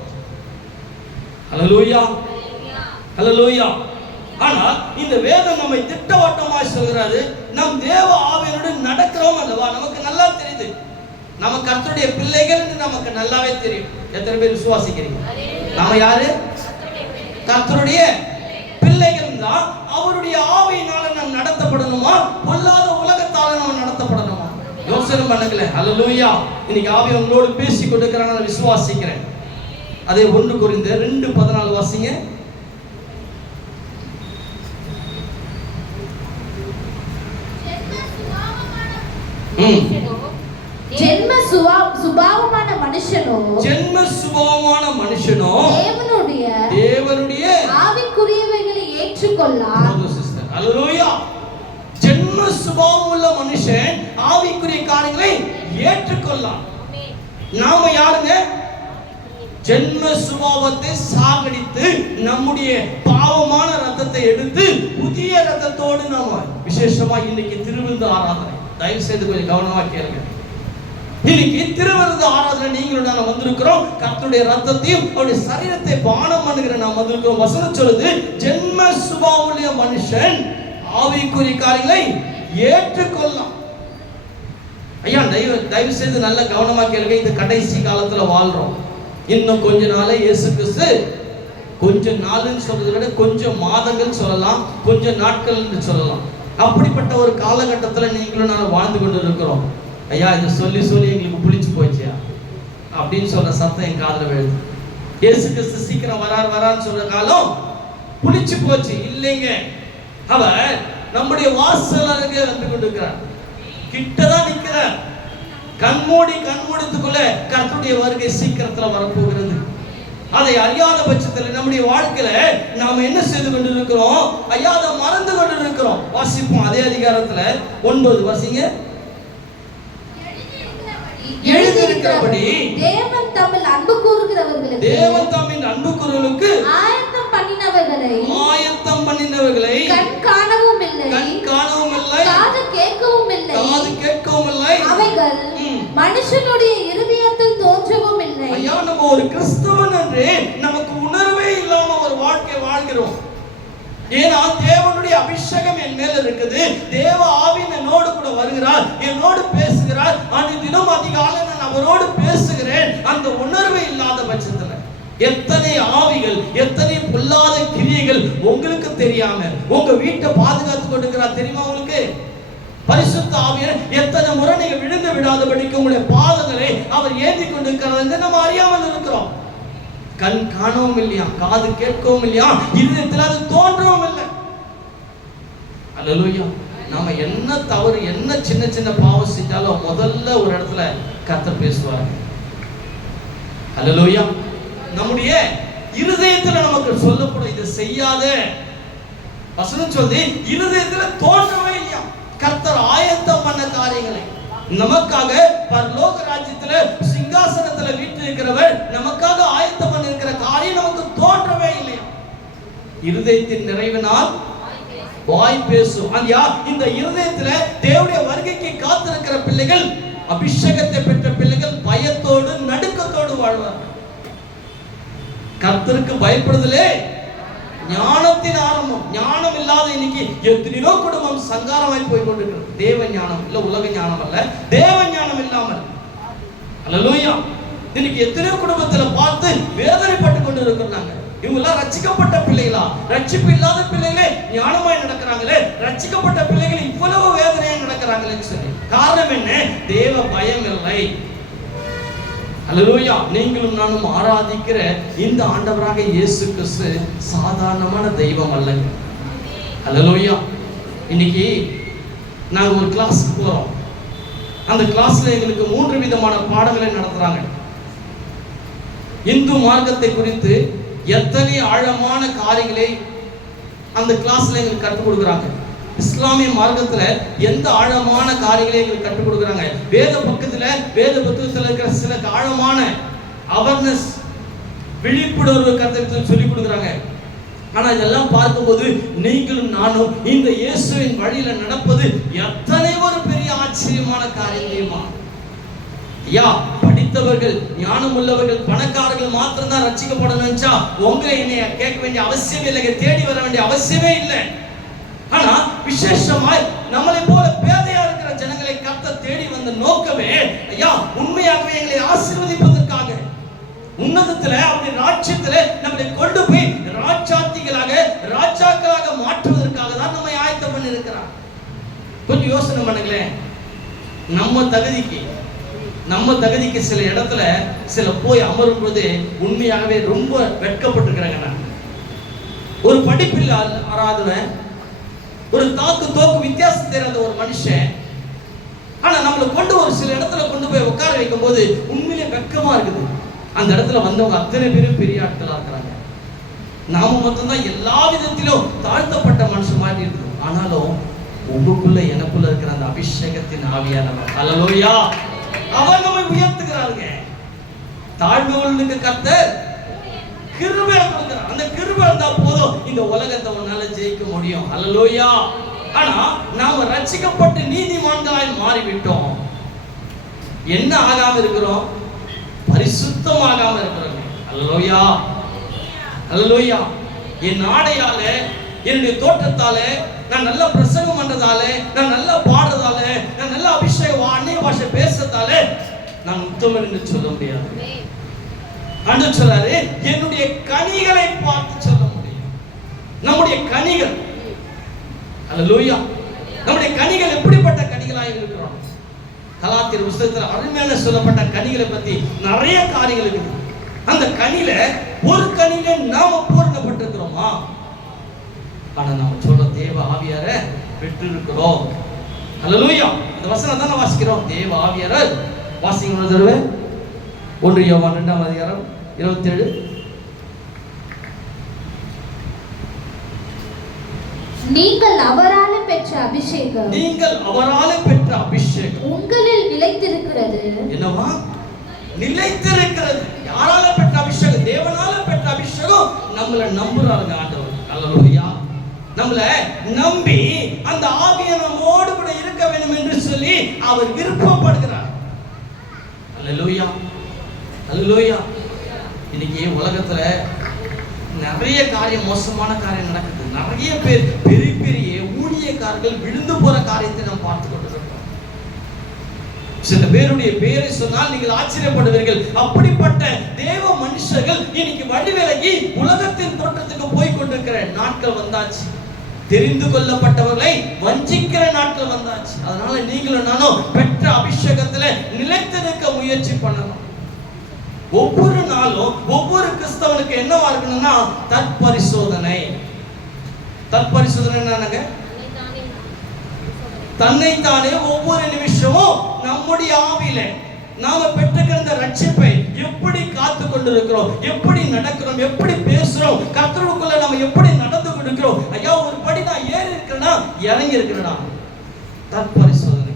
அல்லேலூயா. அல்லேலூயா. ஆனா இந்த வேதம் நம்மை திட்டவட்டமாய் சொல்கிறாரு, நம் தேவ ஆவியோடு நடக்கிறோம் அல்லவா? நமக்கு நல்லா தெரியுது, நம்ம கர்த்தருடைய பிள்ளைகள் என்று நமக்கு நல்லாவே தெரியும். எத்தனை பேர் விசுவாசிக்கிறீங்க? நாம யாரு? கர்த்தருடைய பிள்ளைகள் தான். அவருடைய ஆவியினால நாம் நடத்தப்படணுமா, பொல்லாத உலகத்தால நாம் நடத்தப்படணுமா? யோசனை பண்ணுங்களே. அல்லேலூயா. இன்னைக்கு ஆவி உங்களோடு பேசி கொண்டிருக்கிறான், நான் விசுவாசிக்கிறேன். அதே 1 கொரிந்தியர் 2:14 வாசிங்க. ஜென்ம சுபாவமான மனுஷனோ தேவனுடைய ஆவிக்குரியவைகளை ஏற்றுக்கொள்ளார். அல்லேலூயா. ஜென்ம சுபாவம் உள்ள மனுஷன் ஆவிக்குரிய காரியங்களை ஏற்றுக்கொள்ளலாம். நாம யாருங்க? ஜென்ம சுபாவத்தை சாகடித்து நம்முடைய பாவமான ரத்தத்தை எடுத்து புதிய ரத்தத்தோடு நாம விசேஷமா இன்னைக்கு திருவிருந்து ஆராதனை, தயவு செய்து கொஞ்சம் கவனமா கேளுங்க. இன்னைக்கு திருவிருந்து ஆராதனை நீங்களும் நாம வந்திருக்கிறோம். கர்த்தருடைய ரத்தத்தையும் அவருடைய சரீரத்தை பானம் பண்ணுகிற நாம் வந்திருக்கிறோம். வசனம் சொல்லுது, ஜென்ம சுபாவமுள்ள மனுஷன் ஆவிக்குரிய காரியங்களை ஏற்றுக்கொள்ளலாம். ஐயா, தயவு செய்து நல்ல கவனமா கேளுங்க. இந்த கடைசி காலத்துல வாழ்றோம். இன்னும் கொஞ்ச நாளே இயேசு கிறிஸ்து, கொஞ்சம் நாள்னு சொல்றதை விட கொஞ்சம் மாதங்கள் சொல்லலாம், கொஞ்சம் நாட்கள் என்று சொல்லலாம். அப்படிப்பட்ட ஒரு காலகட்டத்தில் நீங்களும் நான் வாழ்ந்து கொண்டு இருக்கிறோம். ஐயா, இதை சொல்லி சொல்லி எங்களுக்கு புளிச்சு போச்சியா அப்படின்னு சொல்ற சத்தம் என் காதுல விழுது. இயேசு கிறிஸ்து சீக்கிரம் வரான்னு சொல்ற காலம் புளிச்சு போச்சு இல்லைங்க. அவர் நம்முடைய வாசல் அருகே வந்து கொண்டிருக்கிறார், கிட்டதான் நிற்கிறார். கண்மூடித்துக்குள்ள கர்த்தருடைய வருகை சீக்கிரத்துல வரப்போகிறது. அதை அறியாத பட்சத்தில் நம்முடைய வாழ்க்கையில நாம என்ன செய்து கொண்டிருக்கிறோம்? ஐயா, அதை மறந்து கொண்டிருக்கிறோம். வாசிப்போம் அதே அதிகாரத்துல 9 வாசிங்க. எழுதியிருக்கிறபடி தேவன் தம்மில் அன்பு கூறுகிறவர்களுக்கு ஆயத்தம் பண்ணினவர்களை கண் காணவும் இல்லை, காது கேட்கவும் இல்லை, ஏன்னா தேவனுடைய அபிஷேகம் என் மேல இருக்குது. தேவ ஆவியின் என்னோடு கூட வருகிறார், என்னோடு பேசுகிறார். தினம் அதிகாலை நான் அவரோடு பேசுகிறேன். அந்த உணர்வு இல்லாத பட்சத்துல எத்தனை ஆவிகள், எத்தனை பொல்லாத கிரியைகள் உங்களுக்கு தெரியாம உங்க வீட்டை பாதுகாத்து கொண்டிருக்கிறார் தெரியுமா? உங்களுக்கு பரிசுத்த ஆவியர் எத்தனை முறை நீங்க விழுந்து விடாதபடிக்கு உங்களுடைய பாதங்களை அவர் ஏந்தி கொண்டிருக்கிறார் நம்ம அறியாமல் இருக்கிறோம். கண் காணவும் இல்லையா, காது கேட்கவும் இல்லையா, இதயத்தில் அது தோன்றவும் இல்லை. அல்லேலூயா. நாம என்ன தவறு, என்ன சின்ன சின்ன பாவம் செஞ்சாலும் முதல்ல ஒரு இடத்துல கர்த்தர் பேசுவார். அல்லேலூயா. நம்முடைய இருதயத்துல நமக்கு சொல்லப்படும் இதை செய்யாத வசனம் சொல்லி இருதயத்துல தோன்றவே இல்லையா. கர்த்தர் ஆயத்தம் பண்ண காரியங்களை நமக்காக பரலோக ராஜ்யத்துல சிங்காசனத்துல வீற்றிருக்கிறவர் நமக்காக ஆயத்தம் பண்ணிருக்கிற காரியம் நமக்கு தோன்றவே இல்லையா. இருதயத்தின் நிறைவினால் வாய் பேசும். இந்த இருதயத்துல தேவனுடைய வருகைக்கு காத்திருக்கிற பிள்ளைகள், அபிஷேகத்தை பெற்ற பிள்ளைகள் பயத்தோடு நடுக்கத்தோடு வாழ்வார்கள். கர்த்தருக்கு பயப்படுதலே ஞானத்தின் ஆரம்பம். ஞானம் இல்லாத இன்னைக்கு எத்தனையோ குடும்பம் சங்காரமாய் போய் கொண்டிருக்கிறது. தேவ ஞானம் இல்ல, உலக ஞானம் அல்ல, தேவ ஞானம் இல்லாமல். அல்லேலூயா. இன்னைக்கு எத்தனையோ குடும்பத்துல பார்த்து வேதனைப்பட்டு கொண்டு இருக்கிறாங்க. இவங்க எல்லாம் ரட்சிக்கப்பட்ட பிள்ளைகளா? ரட்சிப்பு இல்லாத பிள்ளைகளே ஞானமாய் நடக்கிறாங்களே, ரட்சிக்கப்பட்ட பிள்ளைகள் இவ்வளவு வேதனையாய் நடக்கிறாங்களேன்னு சொல்லி காரணம் என்ன? தேவ பயம் இல்லை. அல்லேலூயா. நீங்களும் நானும் ஆராதிக்கிற இந்த ஆண்டவராக இயேசு கிறிஸ்து சாதாரணமான தெய்வம் அல்லங்க. அல்லேலூயா. இன்னைக்கு நாங்க ஒரு கிளாஸ்க்கு போறோம். அந்த கிளாஸ்ல எங்களுக்கு 3 விதமான பாடங்களை நடத்துறாங்க. இந்து மார்க்கத்தை குறித்து எத்தனை ஆழமான காரியங்களை அந்த கிளாஸ்ல எங்களுக்கு கற்றுக் கொடுக்குறாங்க. இஸ்லாமிய மார்க்கத்துல எந்த ஆழமான காரியங்களை எங்களுக்கு கற்றுக் கொடுக்குறாங்க. வேத புத்தகத்துல இருக்கிற சில ஆழமான அவேர்னஸ், விழிப்புணர்வு கருத்தை சொல்லிக் கொடுக்குறாங்க. ஆனா இதெல்லாம் பார்க்கும்போது நீங்களும் நானும் இந்த இயேசுவின் வழியில நடப்பது எத்தனை ஒரு பெரிய ஆச்சரியமான காரியமா. ஐயா, படித்தவர்கள், ஞானம் உள்ளவர்கள், பணக்காரர்கள் மாத்திரம் தான் ரட்சிக்கப்படணும்ச்சா உங்களை என்னைய கேட்க வேண்டிய அவசியமே இல்லை, தேடி வர வேண்டிய அவசியமே இல்லை. ஆனா விசேஷமாய் நம்மளை போல பேதையா இருக்கிற ஜனங்களை கர்த்தர் தேடி வந்த நோக்கமே ஐயா உண்மையாகவே எங்களை ஆசீர்வதிப்பதற்காக, உன்னதத்துல அவருடைய ராஜ்யத்துல நம்மளை கொண்டு போய் ராஜாத்திகளாக, ராஜாக்களாக மாற்றுவதற்காக தான் நம்மை ஆயத்தம் பண்ணி இருக்கிறார். கொஞ்சம் யோசனை பண்ணுங்களேன். நம்ம தகுதிக்கு சில இடத்துல சில போய் அமரும் போது உண்மையாகவே ரொம்ப வெட்கப்பட்டிருக்கிறாங்க. ஒரு படிப்பில் ஆராதவன், ஒரு தோக்கு வித்தியாசம் தெரியாத ஒரு மனுஷன், ஆனா நம்மளை கொண்டு ஒரு சில இடத்துல கொண்டு போய் உட்கார வைக்கும் போது உண்மையிலே வெட்கமா இருக்குது. அந்த இடத்துல வந்தவங்க அத்தனை பேரும் பெரிய ஆட்களா இருக்கிறாங்க. நாம மட்டும்தான் எல்லா விதத்திலும் தாழ்த்தப்பட்ட மனுஷன் மாதிரி இருக்குது. ஆனாலும் உங்களுக்குள்ள எனக்குள்ள இருக்கிற அந்த அபிஷேகத்தின் ஆவியானவர், அல்லேலூயா, அவர் நம்மை உயர்த்துகிறாருங்க. தாழ்மையுள்ளவனுக்கு கர்த்தர் கிருபை கொடுக்கிறார். அந்த கிருபை இருந்தா போதும் இந்த உலகத்தை உன்னால ஜெயிக்க முடியும். அல்லேலூயா. ஆனா நாம ரட்சிக்கப்பட்டு நீதிமான்களாய் மாறிவிட்டோம். என்ன ஆகாம இருக்கிறோம்? பரிசுத்தமாகாம இருக்கிறோம். அல்லேலூயா. அல்லேலூயா. என் ஆடையால, என்னுடைய தோற்றத்தால, நான் நல்ல பிரசங்கம் பண்றதால, நான் நல்லா பாடுறதால, நான் நல்ல அபிஷேகம் அந்நிய பாஷை பேசுறதால நான் உத்தமன் என்று சொல்ல முடியாது. ஆண்டவர் சொல்றாரு, என்னுடைய கனிகளை பார்த்து சொல்ல முடியும். நம்முடைய கனிகள், அல்லேலூயா, நம்முடைய கனிகள் எப்படிப்பட்ட கனிகளாக இருக்கிறோம்? கலாத்தியர் புத்தகத்தில் அருமையான சொல்லப்பட்ட கனிகளை பத்தி நிறைய காரியங்கள் இருக்குது. அந்த கனியில ஒரு கனியில நாம பூரணப்பட்டிருக்கிறோமா? ஆனா நாம சொல்ற தேவ ஆவியாரை பெற்றிருக்கிறோம். அல்லேலூயா. இந்த வசனம் தானே வாசிக்கிறோம். தேவ ஆவியாரை வாசிங்க ஒரு தடவை. 1 யோவான் 2ஆம் அதிகாரம் 27. நீங்கள் அவரால பெற்ற அபிஷேகம், உங்களில் நிலைத்திருக்கிறது. என்னவா? நிலைத்திருக்கிறது. யாரால பெற்ற அபிஷேகம்? தேவனால பெற்ற அபிஷேகம். நம்மளை நம்புறாருங்க ஆண்டவர். அல்லேலூயா. நம்மளை நம்பி அந்த ஆவியை நம்மோடு கூட இருக்க வேண்டும் என்று சொல்லி அவர் விருப்பப்படுகிறார். அல்லேலூயா. அல்லேலூயா. இன்னைக்கு உலகத்துல நிறைய காரியம், மோசமான காரியம் நடக்குது. நிறைய பேர் பெரிய பெரிய ஊழியக்காரர்கள் விழுந்து போற காரியத்தை நாம் பார்த்து கொண்டிருக்கிறோம். சில பேருடைய பெயரை சொன்னால் நீங்கள் ஆச்சரியப்படுவீர்கள். அப்படிப்பட்ட தேவ மனுஷர்கள் இன்னைக்கு வழி விலகி உலகத்தின் தோற்றத்துக்கு போய் கொண்டிருக்கிற நாட்கள் வந்தாச்சு. தெரிந்து கொள்ளப்பட்டவர்களை வஞ்சிக்கிற நாட்கள் வந்தாச்சு. அதனால நீங்களும் நானும் பெற்ற அபிஷேகத்துல நிலைத்து நிற்க முயற்சி பண்ணணும். ஒவ்வொரு நாளும் ஒவ்வொரு கிறிஸ்தவனுக்கு என்னவா இருக்கணும்னா தற்பரிசோதனை. தற்பரிசோதனை என்னங்க? தன்னைத்தானே ஒவ்வொரு நிமிஷமும் நம்முடைய ஆவியில நாம பெற்றுக்கிற ரட்சிப்பை எப்படி காத்து கொண்டிருக்கிறோம், எப்படி நடக்கிறோம், எப்படி பேசுறோம், கர்த்தருக்குள்ள நம்ம எப்படி நடந்து கொண்டிருக்கிறோம். ஐயா, ஒரு படி நான் ஏறி இருக்கிறேனா இறங்கி இருக்கிறேனா? தற்பரிசோதனை.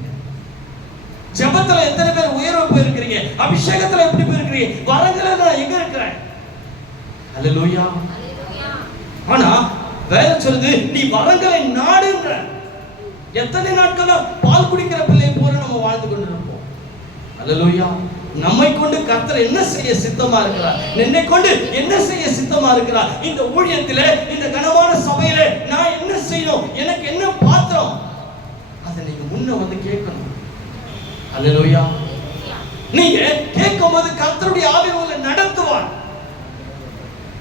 ஜெபத்துல எத்தனை பேர் உயர்வு போயிருக்கிறீங்க? அபிஷேகத்துல எப்படி போயிருக்கிறீங்க? வரங்கள நான் எங்க இருக்கிறேன்? அல்லேலூயா. ஆனா வேற சொல்லுது, நீ வரங்களை நாடுன்ற. எத்தனை நாட்களா பால் குடிக்கிற பிள்ளை போல நம்ம வாழ்ந்து கொண்டிருப்போம். அல்லேலூயா. நம்மை கொண்டு கர்த்தர் என்ன செய்ய சித்தமா இருக்கிறார், என்னை கொண்டு என்ன செய்ய சித்தமா இருக்கிறார், இந்த ஊழியத்திலே இந்த கனமான சபையிலே நான் என்ன செய்யணும், எனக்கு என்ன பாத்திரம், அதை நீங்க முன்ன வந்து கேட்கணும். அல்லேலூயா. நீங்க கேட்கும்போது கர்த்தருடைய ஆவி உங்களை நடத்துவார்.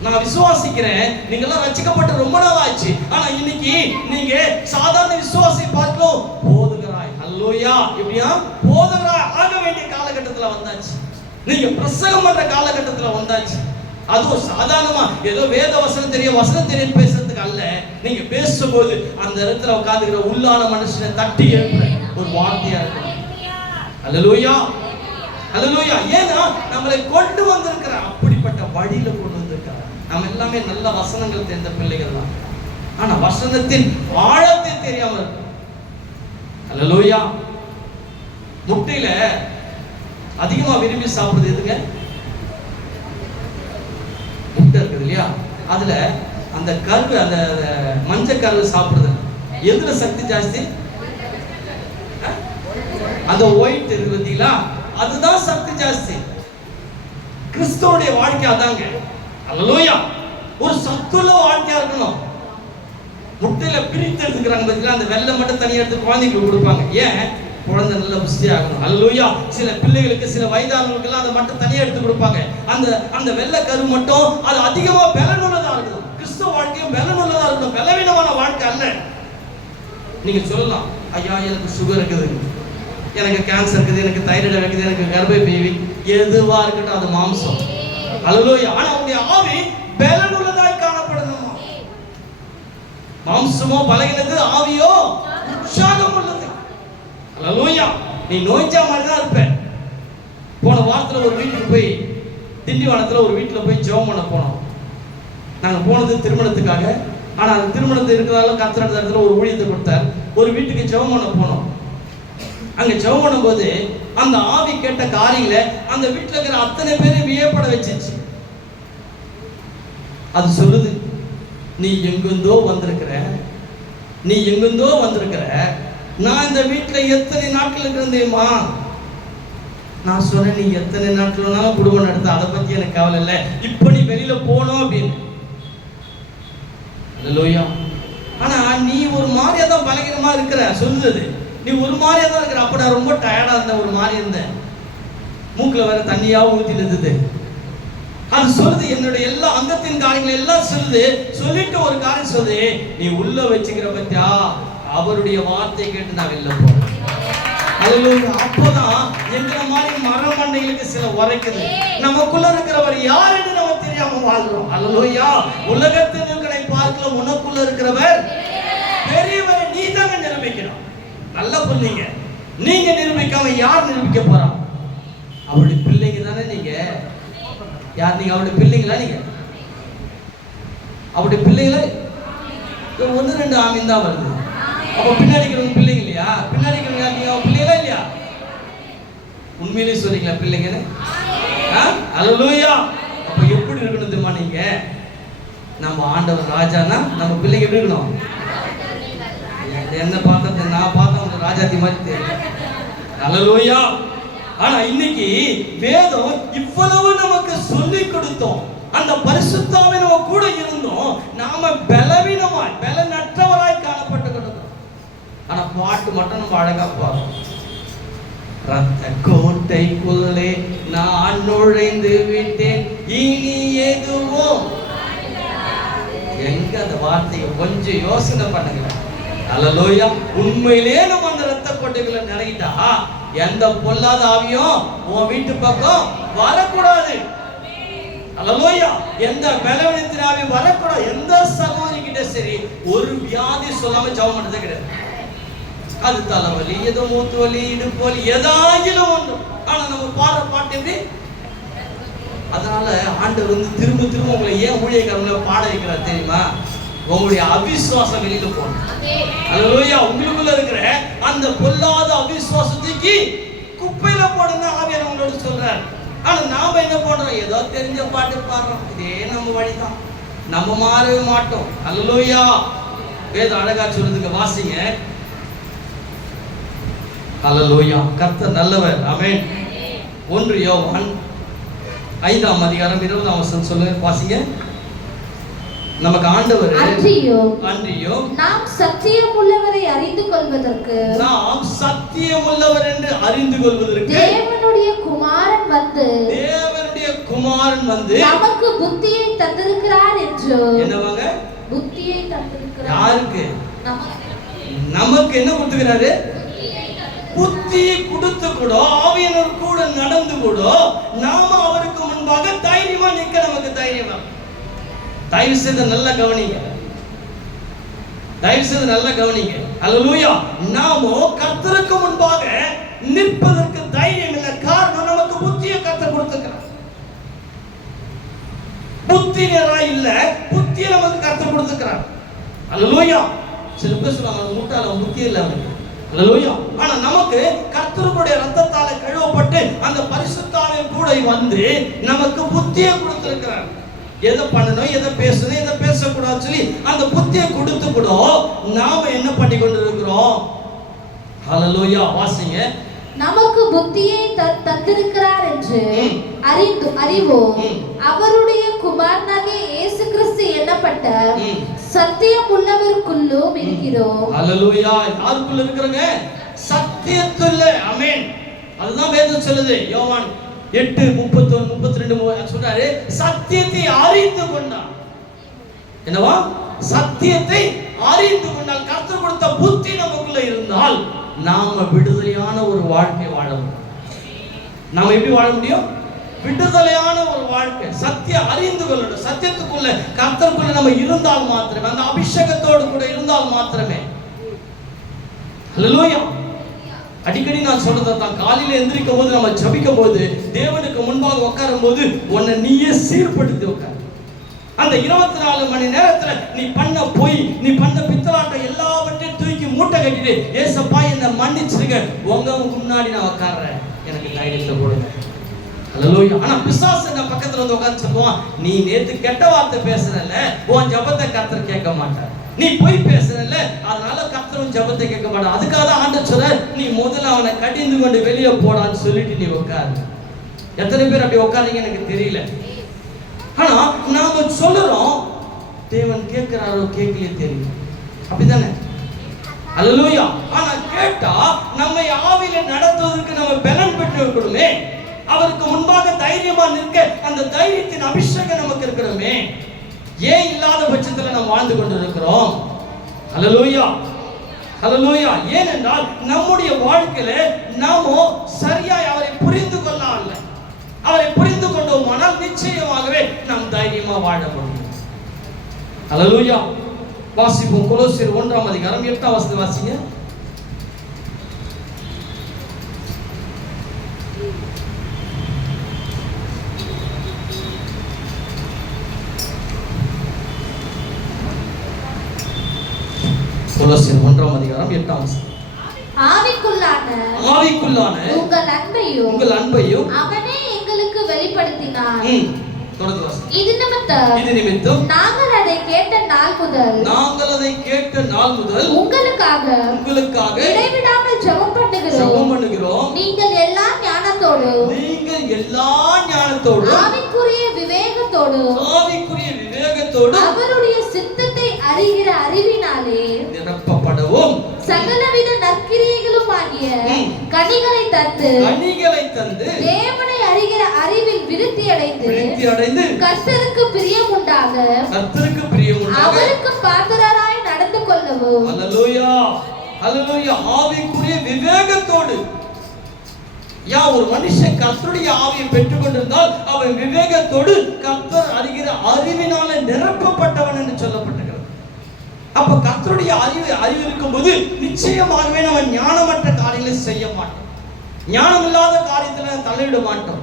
நான் விசுவாசிக்கிறேன், நீங்க எல்லாம் ரட்சிக்கப்பட்டு ரொம்ப நாள் ஆச்சு. ஆனா இன்னைக்கு நீங்க சாதாரண விசுவாசி பார்க்கலாம் போதுகிறாய். அல்லேலூயா. எப்படியா போதுகிறாய் ஆக வேண்டிய காலகட்டத்துல வந்தாச்சு. நீங்க பிரசங்கம் பண்ற காலகட்டத்துல வந்தாச்சு. அதுவும் சாதாரணமா ஏதோ வேத வசனம் தெரியும் பேசுறதுக்கு அல்ல. நீங்க பேசும்போது அந்த இடத்துல உட்கார்ந்துக்கிற உள்ளான மனுஷனை தட்டி எழுப்புற ஒரு வார்த்தையா இருக்கு. அல்லேலூயா. அல்லேலூயா. ஏன்னா நம்மளை கொண்டு வந்திருக்கிற அப்படிப்பட்ட வழியில கொண்டு வந்திருக்கிறார். நம்ம எல்லாமே நல்ல வசனங்கள் தெரிந்த பிள்ளைகள் தான். ஆனா வசனத்தின் ஆழத்தை தெரியாம இருக்கு. அல்லேலூயா. முட்டையில அதிகமா விரும்பி சாப்பிடுறது எதுங்க? முட்டை இருக்குது இல்லையா, அதுல அந்த கருவு, அந்த மஞ்சள் கருவு சாப்பிடுறது எதுல சக்தி ஜாஸ்தி? அந்த ஒயிட் இருக்கு பார்த்தீங்களா, அதுதான் சக்தி ஜாஸ்தி. கிறிஸ்துவோடைய வாழ்க்கை அதாங்க. அல்லேலூயா. ஒரு சத்துள்ள வாழ்க்கையா இருக்கணும். முட்டையில பிரித்து எடுத்துக்கிறாங்க பார்த்தீங்களா, அந்த வெள்ளை மட்டும் தனியா எடுத்து குழந்தைங்களுக்கு கொடுப்பாங்க. ஏன்? குழந்தை நல்ல புஷ்டி ஆகணும். அல்லேலூயா. சில பிள்ளைகளுக்கு, சில வயதானவங்களுக்கு எல்லாம் அதை மட்டும் தனியா எடுத்து கொடுப்பாங்க. அந்த வெள்ளை கரு மட்டும் அது அதிகமா பலனுள்ளதா இருக்கணும். கிறிஸ்துவ வாழ்க்கையும் பலனுள்ளதா இருக்கணும், பலவீனமான வாழ்க்கை அல்ல. நீங்க சொல்லலாம், ஐயா எனக்கு சுகர் இருக்குது, எனக்கு கேன்சர் இருக்குது, எனக்கு தைராய்டு இருக்குது, எனக்கு கர்ப்பப்பை, எதுவா இருக்கட்டும் அது மாம்சம். அல்லேலூயா. ஆனா உங்களுடைய ஆவி பலனுள்ளதாய் காணப்படணும். மாம்சமோ பலகினது, ஆவியோ உற்சாகம் உள்ளது. அல்லேலூயா. நீ நோய்ச்சா மாதிரி தான் இருப்ப. போன வாரத்துல ஒரு வீட்டுக்கு போய், திண்டிவனத்துல ஒரு வீட்டுல போய் ஜெபம் பண்ண போனோம். நாங்க போனது திருமணத்துக்காக. ஆனா அந்த திருமணத்து இருக்கிறதால கர்த்தர் இடத்துல ஒரு ஊழியத்தை கொடுத்தார். ஒரு வீட்டுக்கு ஜெபம் பண்ண போனோம். அங்க ஜெபம் பண்ணும்போது அந்த ஆவி கேட்ட காரியங்களை அந்த வீட்டுல இருக்கிற அத்தனை பேரை வியப்பட வச்சிச்சு. அது சொல்லுது, நீ எங்கிருந்தோ வந்திருக்கிற, நீ எங்கிருந்தோ வந்திருக்கிற, நான் இந்த வீட்டுல எத்தனை நாட்கள் இருக்கிறேன். நான் சொன்னேன், நீ எத்தனை நாட்கள்னாலும் குடும்பம் நடத்த, அதை பத்தி எனக்கு கவலை இல்லை, இப்ப நீ வெளியில போனோம் அப்படின்னு. அல்லேலூயா. ஆனா நீ ஒரு மாதிரியா தான் பலகீனமா இருக்கிற சொல்லுது. நீ ஒரு மாதிரியா தான் இருக்கிற. அப்ப நான் ரொம்ப டயர்டா இருந்தேன், ஒரு மாதிரி இருந்தேன், மூக்குல வேற தண்ணியா ஊத்திட்டு இருந்தது. அது சொல்லுது, என்னுடைய எல்லா அங்கத்தின் காரியங்கள் எல்லாம் சொல்லுது. சொல்லிட்டு ஒரு காரியம் சொல்லுது, நீ உள்ள வச்சுக்கிற பத்தியா அவருடைய வார்த்தை கேட்டு நான் வெளில போறேன். அல்லேலூயா. அப்போதான் எங்களை மாதிரி மரமண்டைகளுக்கு சில உரைக்குது, நமக்குள்ள இருக்கிறவர் யார் என்று நம்ம தெரியாம வாழ்றோம். அல்லேலூயா. உலகத்தில் இருக்கிறை பார்க்கலாம், உனக்குள்ள இருக்கிறவர் பெரியவர். நீ தாங்க நிரூபிக்கணும். நல்லா புரியுங்க. நீங்க நிரூபிக்காம யார் நிரூபிக்க போறா? அவருடைய பிள்ளைங்க தானே நீங்க. யார் நீங்க? அவருடைய பிள்ளைங்களா நீங்க? அவருடைய பிள்ளைங்களா? ஒன்று ரெண்டு ஆமீன் தான் வருது. அப்ப பின்னாடி இருக்கிறவங்க பிள்ளைங்க இல்லையா? பின்னாடி இருக்கிறவங்க யார்? நீங்க பிள்ளைங்களா இல்லையா? உண்மையிலேயே சொல்றீங்களா பிள்ளைங்கன்னு? அல்லேலூயா. அப்ப எப்படி இருக்கணும் தெரியுமா? நீங்க நம்ம ஆண்டவர் ராஜானா நம்ம பிள்ளைங்க எப்படி இருக்கணும்? என்ன பார்த்தா நான் பார்த்தா உங்களுக்கு ராஜாத்தி மாதிரி தெரியும். அல்லேலூயா. ஆனா இன்னைக்கு வேதம் இவ்வளவு நமக்கு சொல்லி கொடுத்தோம், அந்த பரிசுத்தாவே நம்ம கூட இருந்தோம், நாம பலவீனமாய் பாட்டு மட்டும் நம்ம அழகா பாடுறோம். ரத்த கோட்டைக்குள்ளே நான் நுழைந்து விட்டேன், இனி எதுவும் எங்க அந்த வார்த்தையை கொஞ்சம் யோசனை பண்ணுங்க. அல்லேலூயா. உண்மையிலேயே நம்ம அந்த ரத்த கோட்டைக்குள்ள நினைக்கிட்டா எந்த பொல்லாத ஆவியும் உன் வீட்டு பக்கம் வரக்கூடாது. அல்லேலூயா. எந்த பலவீனத்தின் ஆவி வரக்கூடாது. எந்த சகோதரி கிட்ட சரி ஒரு வியாதி சொல்லாம ஜெபம் பண்றதே கிடையாது. அது தலைவலி, ஏதோ மூத்து வலி, இடுப்பு வலி, ஏதாயிலும் ஒன்று. ஆனா நம்ம பாடுற பாட்டு எப்படி? அதனால ஆண்டவர் வந்து திரும்ப திரும்ப உங்களை ஏன் ஊழியக்காரங்களை பாட வைக்கிறார் தெரியுமா? உங்களுடைய அவிசுவாசம் வெளியில போகணும். அல்லேலூயா. உங்களுக்குள்ள இருக்கிற அந்த பொல்லாத அவிசுவாசத்துக்கு குப்பையில போடுங்க ஆவியானவர் உங்களோட சொல்றார். ஆனா நாம என்ன பண்றோம்? ஏதோ தெரிஞ்ச பாட்டு பாடுறோம். இதே நம்ம வழிதான், நம்ம மாறவே மாட்டோம். அல்லேலூயா. வேதம் அழகா சொல்றதுக்கு வாசிங்க. அல்லேலூயா. கர்த்தர் நல்லவர். ஆமென். 1 யோவான் 5ஆம் அதிகாரம் 20ஆம் வசனம் சொல்லுங்க, வாசிங்க. நமக்கு ஆண்டவர் அன்றியோ நாம் சத்தியம் உள்ளவரை அறிந்து கொள்வதற்கு, நாம் சத்தியம் உள்ளவர் என்று அறிந்து கொள்வதற்கு தேவனுடைய குமாரன் வந்து நமக்கு புத்தியை தந்திருக்கிறார் என்று. என்னவாங்க? புத்தியை தந்திருக்கிறார். யாருக்கு? நமக்கு என்ன கொடுத்துக்கிறாரு? புத்தியை கொடுத்து கூட, ஆவியானவர் கூட நடந்து கூட நாம அவருக்கு முன்பாக தைரியமா நிற்க நமக்கு தைரியமா. தயவு செய்து நல்லா கவனிங்க, தயவு செய்து நல்லா கவனிங்க. அல்லேலூயா. நாமோ கர்த்தருக்கு முன்பாக நிற்பதற்கு தைரியம் இல்லை. காரணம், நமக்கு புத்தியை கர்த்தர் கொடுத்திருக்கிறார். புத்தி நேரா இல்ல, புத்தியை நமக்கு கர்த்தர் கொடுத்திருக்கிறார். அல்லேலூயா. சில பேர் சொல்லுவாங்க முட்டாள புத்தி இல்ல அவனுக்கு. அல்லேலூயா. ஆனா நமக்கு கர்த்தருடைய இரத்தத்தால கழுவப்பட்டு அந்த பரிசுத்த ஆவியை கூட வந்து நமக்கு புத்தியை கொடுத்திருக்கிறார். எதை பண்ணணும், எதை பேசணும், எதை பேசக்கூடாதுன்னு சொல்லி அந்த புத்தியை கொடுத்து கூட நாம என்ன பண்ணி கொண்டிருக்கிறோம்? ஹல்லேலூயா. வாசிங்க. நமக்கு புத்தியை தந்திருக்கிறார் என்று அறிவோம். அவருடைய குமாரனாகிய இயேசு கிறிஸ்து என்னப்பட்ட சத்தியம் உள்ளவருக்குள்ளும் இருக்கிறோம். ஹல்லேலூயா. யாருக்குள்ள இருக்கிறங்க? சத்தியத்துள்ள. ஆமென். அதுதான் வேதம் சொல்லுது. யோவான் 8:31-32 சொல்றாரு, சத்தியத்தை அறிந்து கொண்டான். என்னவா? சத்தியத்தை அறிந்து கொண்டால், கர்த்தர் கொடுத்த புத்தி நமக்குள்ள இருந்தால் நாம விடுதலையான ஒரு வாழ்க்கை வாழ முடியும். நாம எப்படி வாழ முடியும்? விடுதலையான ஒரு வாழ்க்கை. சத்தியம் அறிந்து கொள்ளணும். சத்தியத்துக்குள்ள கர்த்தருக்குள்ள நம்ம இருந்தால் மாத்திரமே, அந்த அபிஷேகத்தோடு கூட இருந்தால் மாத்திரமே. ஹல்லேலூயா. அடிக்கடி நான் சொல்றதை தான், காலையில எந்திரிக்கும் போது நம்ம ஜபிக்கும் போது தேவனுக்கு முன்பாக உட்காரும் போது உன்னை நீயே சீர்படுத்தி உட்கார். அந்த 24 மணி நேரத்துல நீ பண்ண பொய், நீ பண்ண பித்தலாட்டம் எல்லாவற்றையும் தூக்கி மூட்டை கட்டிட்டு, ஏசப்பா என்னை மன்னிச்சிருங்க, உங்க முன்னாடி நான் உட்கார்றேன், எனக்கு தைரியத்தை கொடுங்க. ஹல்லேலூயா. ஆனா பிசாசு என்ன பக்கத்துல வந்து உட்கார்ந்து சொல்லுவான், நீ நேத்து கெட்ட வார்த்தை பேசுறல்ல, உன் ஜபத்தை கர்த்தர் கேட்க மாட்டார். நீ போய் பேசுறல்ல, அதனால கர்த்தரும் ஜபத்தை கேட்க மாட்டார். அதுக்காக தான் ஆண்டவர் சொல்றார், நீ முதல்ல அவனை கடிந்து கொண்டு வெளியே போடான்னு சொல்லிட்டு நீ உட்காரு. எத்தனை பேர் அப்படி உட்காருங்க எனக்கு தெரியல. ஆனா நாம சொல்லுறோம், தேவன் கேட்கிறாரோ கேட்கலையே தெரியும். அப்படிதானே? ஹல்லேலூயா. ஆனா கேட்டா நம்மை ஆவியில நடத்துவதற்கு நம்ம பலன் பெற்று இருக்கணுமே. அவருக்கு முன்பாக தைரியமா நிற்க அந்த தைரியத்தின் அபிஷேகம் நமக்கு இருக்கிறோமே. ஏன் இல்லாத பட்சத்துல நாம் வாழ்ந்து கொண்டிருக்கிறோம்? ஹல்லேலூயா. ஹல்லேலூயா. ஏனென்றால் நம்முடைய வாழ்க்கையில நாமோ சரியாய் அவரை புரிந்து கொள்ளவில்லை. அவரை புரிந்து கொண்டோமானால் நிச்சயமாகவே நாம் தைரியமா வாழ முடியும். ஹல்லேலூயா. வாசிப்போம். கொலோசியர் 1ஆம் அதிகாரம் 8ஆம் வசனம் வாசிங்க. கொலோசியர் 1ஆம் அதிகாரம் 8ஆம் வசனம். ஆவிக்குள்ளான உங்கள் அன்பையும் அவனே எங்களுக்கு வெளிப்படுத்தினார். தொடர்ந்து வாசி. இது நிமித்தம் நாங்கள் அதை கேட்ட நாள் முதல் உங்களுக்காக இடைவிடாமல் ஜெபம் பண்ணுகிறோம். நீங்கள் எல்லா ஞானத்தோடும் ஆவிக்குரிய விவேகத்தோடு அவருடைய சித்தத்தை அறிகிற அறிவினாலே நிரப்பப்படவும் சகலவித நற்கிரியை கனிகளை தந்து தேவனை அறிகிற அறிவில் விருத்தி அடைந்து கர்த்தருக்கு பிரியமுண்டாக அவருக்கு பாத்திரராய் நடந்து கொள்ளவும். அல்லேலூயா, அல்லேலூயா. ஆவிக்குரிய விவேகத்தோடு ஒரு மனுஷன் கர்த்தருடைய ஆவியை பெற்றுக் கொண்டிருந்தால் அவன் விவேகத்தோடு கர்த்தர் அறிகிற அறிவினால நிரப்பப்பட்டவன் என்று சொல்லப்பட்டிருக்கிறது. அப்ப கர்த்தருடைய அறிவு இருக்கும்போது நிச்சயமாகவே நம்ம ஞானமற்ற காரியங்களை செய்ய மாட்டோம், ஞானம் இல்லாத காரியத்துல தலையிட மாட்டோம்.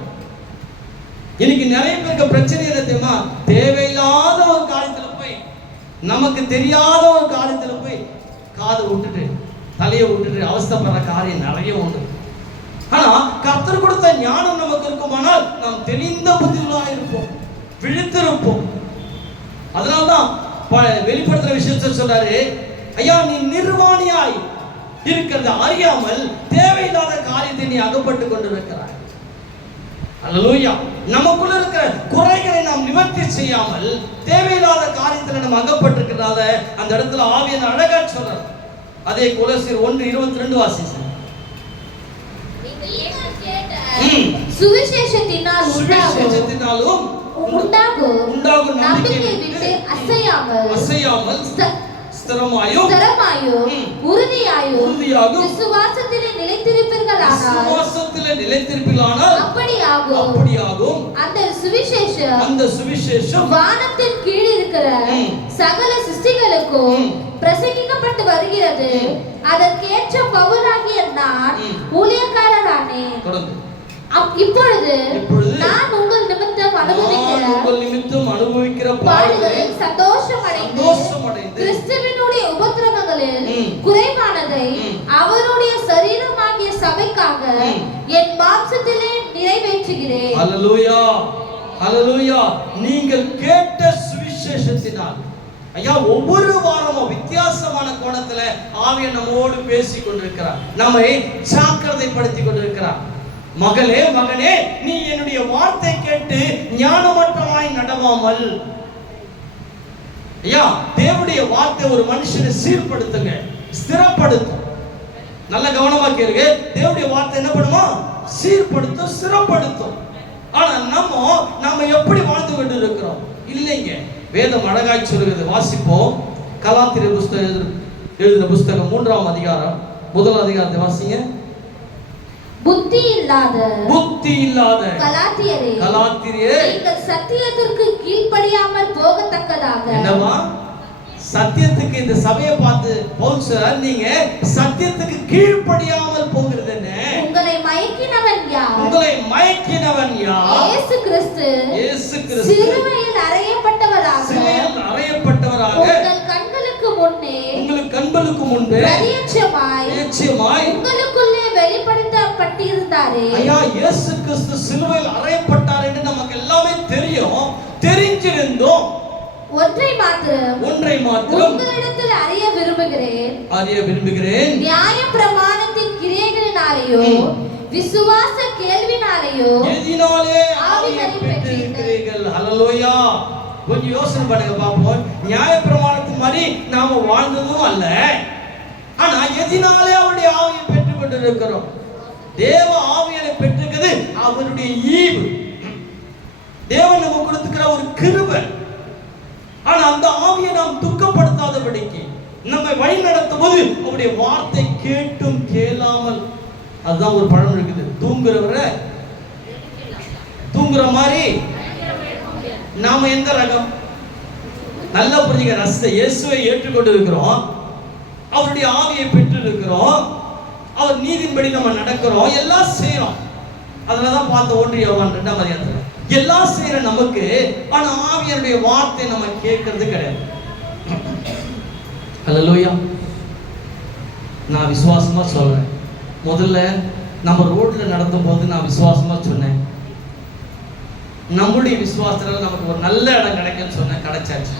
இன்னைக்கு நிறைய பேருக்கு பிரச்சனை என்ன தெரியுமா? தேவையில்லாத ஒரு காரியத்துல போய், நமக்கு தெரியாத ஒரு காரியத்துல போய் காதை விட்டுட்டு தலையை விட்டுட்டு அவஸ்தைப்படுற காரியம் நிறைய உண்டு. ஆனா கர்த்தர் கொடுத்த ஞானம் நமக்கு இருக்குமானால் நாம் தெளிந்த புத்தியுள்ளவர்களாக இருப்போம், விழித்திருப்போம். அதனால்தான் வெளிப்படுத்துற விஷயத்தை சொல்றாரு, ஐயா நீ நிர்வாணியாய் இருக்கிறது அறியாமல் தேவையில்லாத காரியத்தை நீ அகப்பட்டு கொண்டிருக்கிறாய். அல்லேலூயா. நமக்குள்ள இருக்கிற குறைகளை நாம் நிவர்த்தி செய்யாமல் தேவையில்லாத காரியத்தில் நம்ம அகப்பட்டிருக்கிறதால அந்த இடத்துல ஆவியான அழகா சொல்றார். அதே கொலோசியர் 1:22 வாசிங்க. சுவிசேஷத்தினாலும் உண்டாகும் நம்பிக்கை விட்டு அசையாமல் ஸ்திரமாயும் உறுதியாயும் விசுவாசத்திலே நிலைத்திருப்பீர்களானால் அப்படியாகும். அந்த சுவிசேஷம் வானத்தின் கீழ் இருக்கிற சகல சிருஷ்டிகளுக்கும் பிரசங்கிக்கப்பட்டு வருகிறது. அதற்கேற்ற பவுலாகிய நான் ஊழியக்காரரானே. இப்பொழுது நான் உங்கள் நிமித்தம் அனுபவிக்கிற பாடுகளில் சந்தோஷம் அடைந்து கிறிஸ்துவினுடைய உபத்திரவங்களில் குறைவானதை அவருடைய சரீரமாகிய சபைக்காக என் மாம்சத்திலே நிறைவேற்றுகிறேன். அல்லேலூயா, அல்லேலூயா. நீங்கள் கேட்ட சுவிசேஷத்தினால் ஐயா ஒவ்வொரு வாரமும் வித்தியாசமான கோணத்துல ஆவியை நம்மோடு பேசிக் கொண்டிருக்கிறார், நம்மை ஜாக்கிரதைப்படுத்திக் கொண்டிருக்கிறார். மகளே மகனே, நீ என்னுடைய வார்த்தை கேட்டு ஞானமற்றமாய் நடவாமல். ஐயா தேவனுடைய வார்த்தை ஒரு மனுஷனை சீர்படுத்துங்க, ஸ்திரப்படுத்தும். நல்ல கவனமா கேளுங்க. தேவனுடைய வார்த்தை என்ன பண்ணுமா? சீர்படுத்தும், ஸ்திரப்படுத்தும். ஆனா நம்ம எப்படி வாழ்ந்து கொண்டு இருக்கிறோம்? இல்லைங்க. வேதம் அழகாய் சொல்லுகிறது, வாசிப்போம். கலாத்தியர் புஸ்தகம் எழுதின புஸ்தகம் 3ஆம் அதிகாரம் 1 அதிகாரத்தை வாசிங்க. புத்தி இல்லாத கலாத்தியரே நீங்கள் சத்தியத்திற்கு கீழ்ப்படியாமல் போகத்தக்கதாக. என்னமா சத்தியத்துக்கு இந்த சபையை பார்த்து பவுல் சொல்றார், நீங்க சத்தியத்துக்கு கீழ்ப்படியாமல் போகிறது என்ன? உங்களை மயக்கினவன் யார்? இயேசு கிறிஸ்து சிலுவையில் அறையப்பட்டவராக உங்கள் கண்களுக்கு முன்னே பிரத்யட்சமாய் உங்களுக்குள்ளே வெளிப்படுத்தப்பட்டிருந்தாரே. ஐயா இயேசு கிறிஸ்து சிலுவையில் அறையப்பட்டார் என்று நமக்கு எல்லாமே தெரியும், தெரிஞ்சிருந்தோம். ஒன்றை மாத்திரம் உங்களிடத்தில் அறிய விரும்புகிறேன். நியாய பிரமாணத்தின் கிரியைகளினாலேயோ விசுவாச கேள்வினாலேயோ எதினாலே ஆவியை பெற்றிருக்கிறீர்கள். ஹல்லேலூயா. கொஞ்சம் யோசனை பண்ணுங்க பாப்போம். நியாய பிரமாணத்தின் மாதிரி நாம வாழ்ந்ததும் அல்ல, ஆனா எதினாலே அவருடைய ஆவியை பெற்றுக் கொண்டிருக்கிறோம். தேவ ஆவியை பெற்றிருக்கிறது அவருடைய ஈவு, தேவன் நமக்கு கொடுத்துக்கிற ஒரு கிருபை. ஆனா அந்த ஆவியை நாம் துக்கப்படுத்தாதபடிக்கு நம்மை வழி நடத்தும் போது அவருடைய வார்த்தை கேட்டும் கேளாமல், அதுதான் ஒரு பழம் இருக்குது, தூங்குற மாதிரி. நாம எந்த ரகம்? நல்லா புரிஞ்சுங்க. ரசத்தை இயேசுவை ஏற்றுக்கொண்டு இருக்கிறோம், அவருடைய ஆவியை பெற்று இருக்கிறோம், அவர் நீதின்படி நம்ம நடக்கிறோம், எல்லாம் செய்யறோம். அதனாலதான் பார்த்த 1 யோவான் 2ஆம் அதிகாரத்துல எல்லாம் செய்யற நமக்கு, ஆனா ஆவியனுடைய வார்த்தை நம்ம கேட்கறது கிடையாது. ஹல்லேலூயா. நான் விசுவாசமா சொல்றேன். முதல்ல நம்ம ரோட்ல நடந்தும் போது நான் விசுவாசமா சொன்னேன், நம்முடைய விசுவாசத்துல நமக்கு ஒரு நல்ல இடம் கிடைக்கும்னு சொன்னேன், கிடைச்சாச்சு.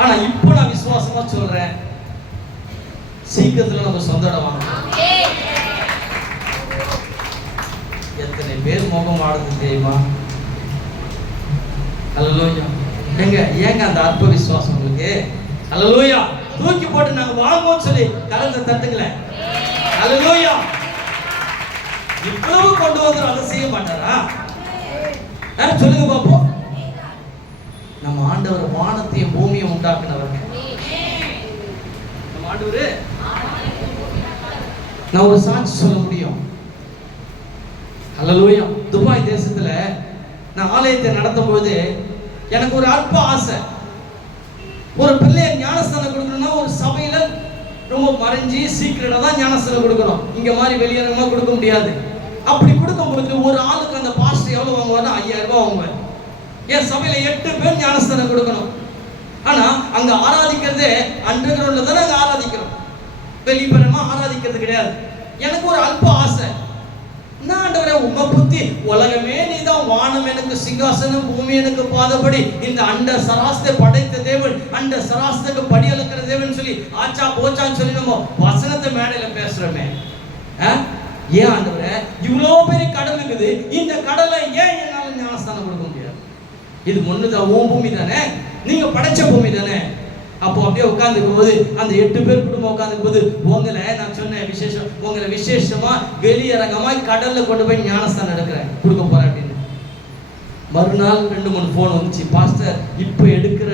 ஆனா இப்போ நான் விசுவாசமா சொல்றேன், சீக்கிரத்துல நம்ம சொந்த இடம் வாங்கலாம். எத்தனை பேர் முகம் ஆடுது தெரியுமா? ஹல்லேலூயா. ஏங்க அந்த அற்ப விசுவாசம் உங்களுக்கு? ஹல்லேலூயா. தூக்கி போட்டு நாங்க வாங்குவோம்னு சொல்லி கலந்து தட்டுங்களேன். ஹல்லேலூயா. இவ்வளவு கொண்டு வந்து அதை செய்ய மாட்டாரா? சொல்லுங்க பாப்போம். நம்ம ஆண்டவர் வானத்தையும் பூமியும் உண்டாக்குனவர். நம்ம ஆண்டவர் நான் ஒரு சாட்சி சொல்ல முடியும். ஹல்லேலூயா. துபாய் தேசத்துல நான் ஆலயத்தை நடத்தும் போது எனக்கு ஒரு அற்ப ஆசை. ஒரு பிள்ளையை ஞானஸ்தானம் கொடுக்கணும்னா ஒரு சபையில ரொம்ப மறைஞ்சி சீக்கிரட்டா தான் ஞானஸ்தானம் கொடுக்கணும். இங்க மாதிரி வெளியரங்கமா கொடுக்க முடியாது. அப்படி கொடுக்கும்போது ஒரு ஆளுக்கு அந்த பாஸ்டர் எவ்வளவு வாங்குவாரு? 5000 ரூபாய் வாங்குவார். என் சபையில 8 பேர் ஞானஸ்தானம் கொடுக்கணும். ஆனா அங்க ஆராதிக்கிறதே அண்டர் கிரவுண்ட்ல தானே அங்க ஆராதிக்கிறோம், வெளிப்பரமா ஆராதிக்கிறது கிடையாது. எனக்கு ஒரு அல்ப ஆசை. நான் ஆண்டவரே உங்க புத்தி உலகமே நீதான், வானம் எனக்கு சிங்காசனம், பூமி எனக்கு பாதபடி, இந்த அண்ட சராஸ்தை படைத்த தேவன், அண்ட சராஸ்தைக்கு படி அளக்கிற தேவன் சொல்லி ஆச்சா போச்சான்னு சொல்லி நம்ம வசனத்தை மேடையில பேசுறோமே. ஏன் ஆண்டவரே இவ்வளோ பெரிய கடல் இருக்குது, இந்த கடலை ஏன் என்னால ஞானஸ்தானம் கொடுக்க முடியாது? இது ஒண்ணுதான், உன் பூமி தானே, நீங்க படைச்ச பூமி தானே. அப்போ அப்படியே உட்காந்துக்கும் போது அந்த 8 பேர் குடும்பம் உட்காந்துக்கும் போது உங்களை நான் சொன்ன விசேஷம், உங்களை விசேஷமா வெளியரங்கமாய் கடல்ல கொண்டு போய் ஞானஸ்தானம் எடுக்கிறேன், கொடுக்க போறேன் அப்படின்னு. மறுநாள் 2-3 போன் வந்துச்சு, பாஸ்டர் இப்போ எடுக்கிற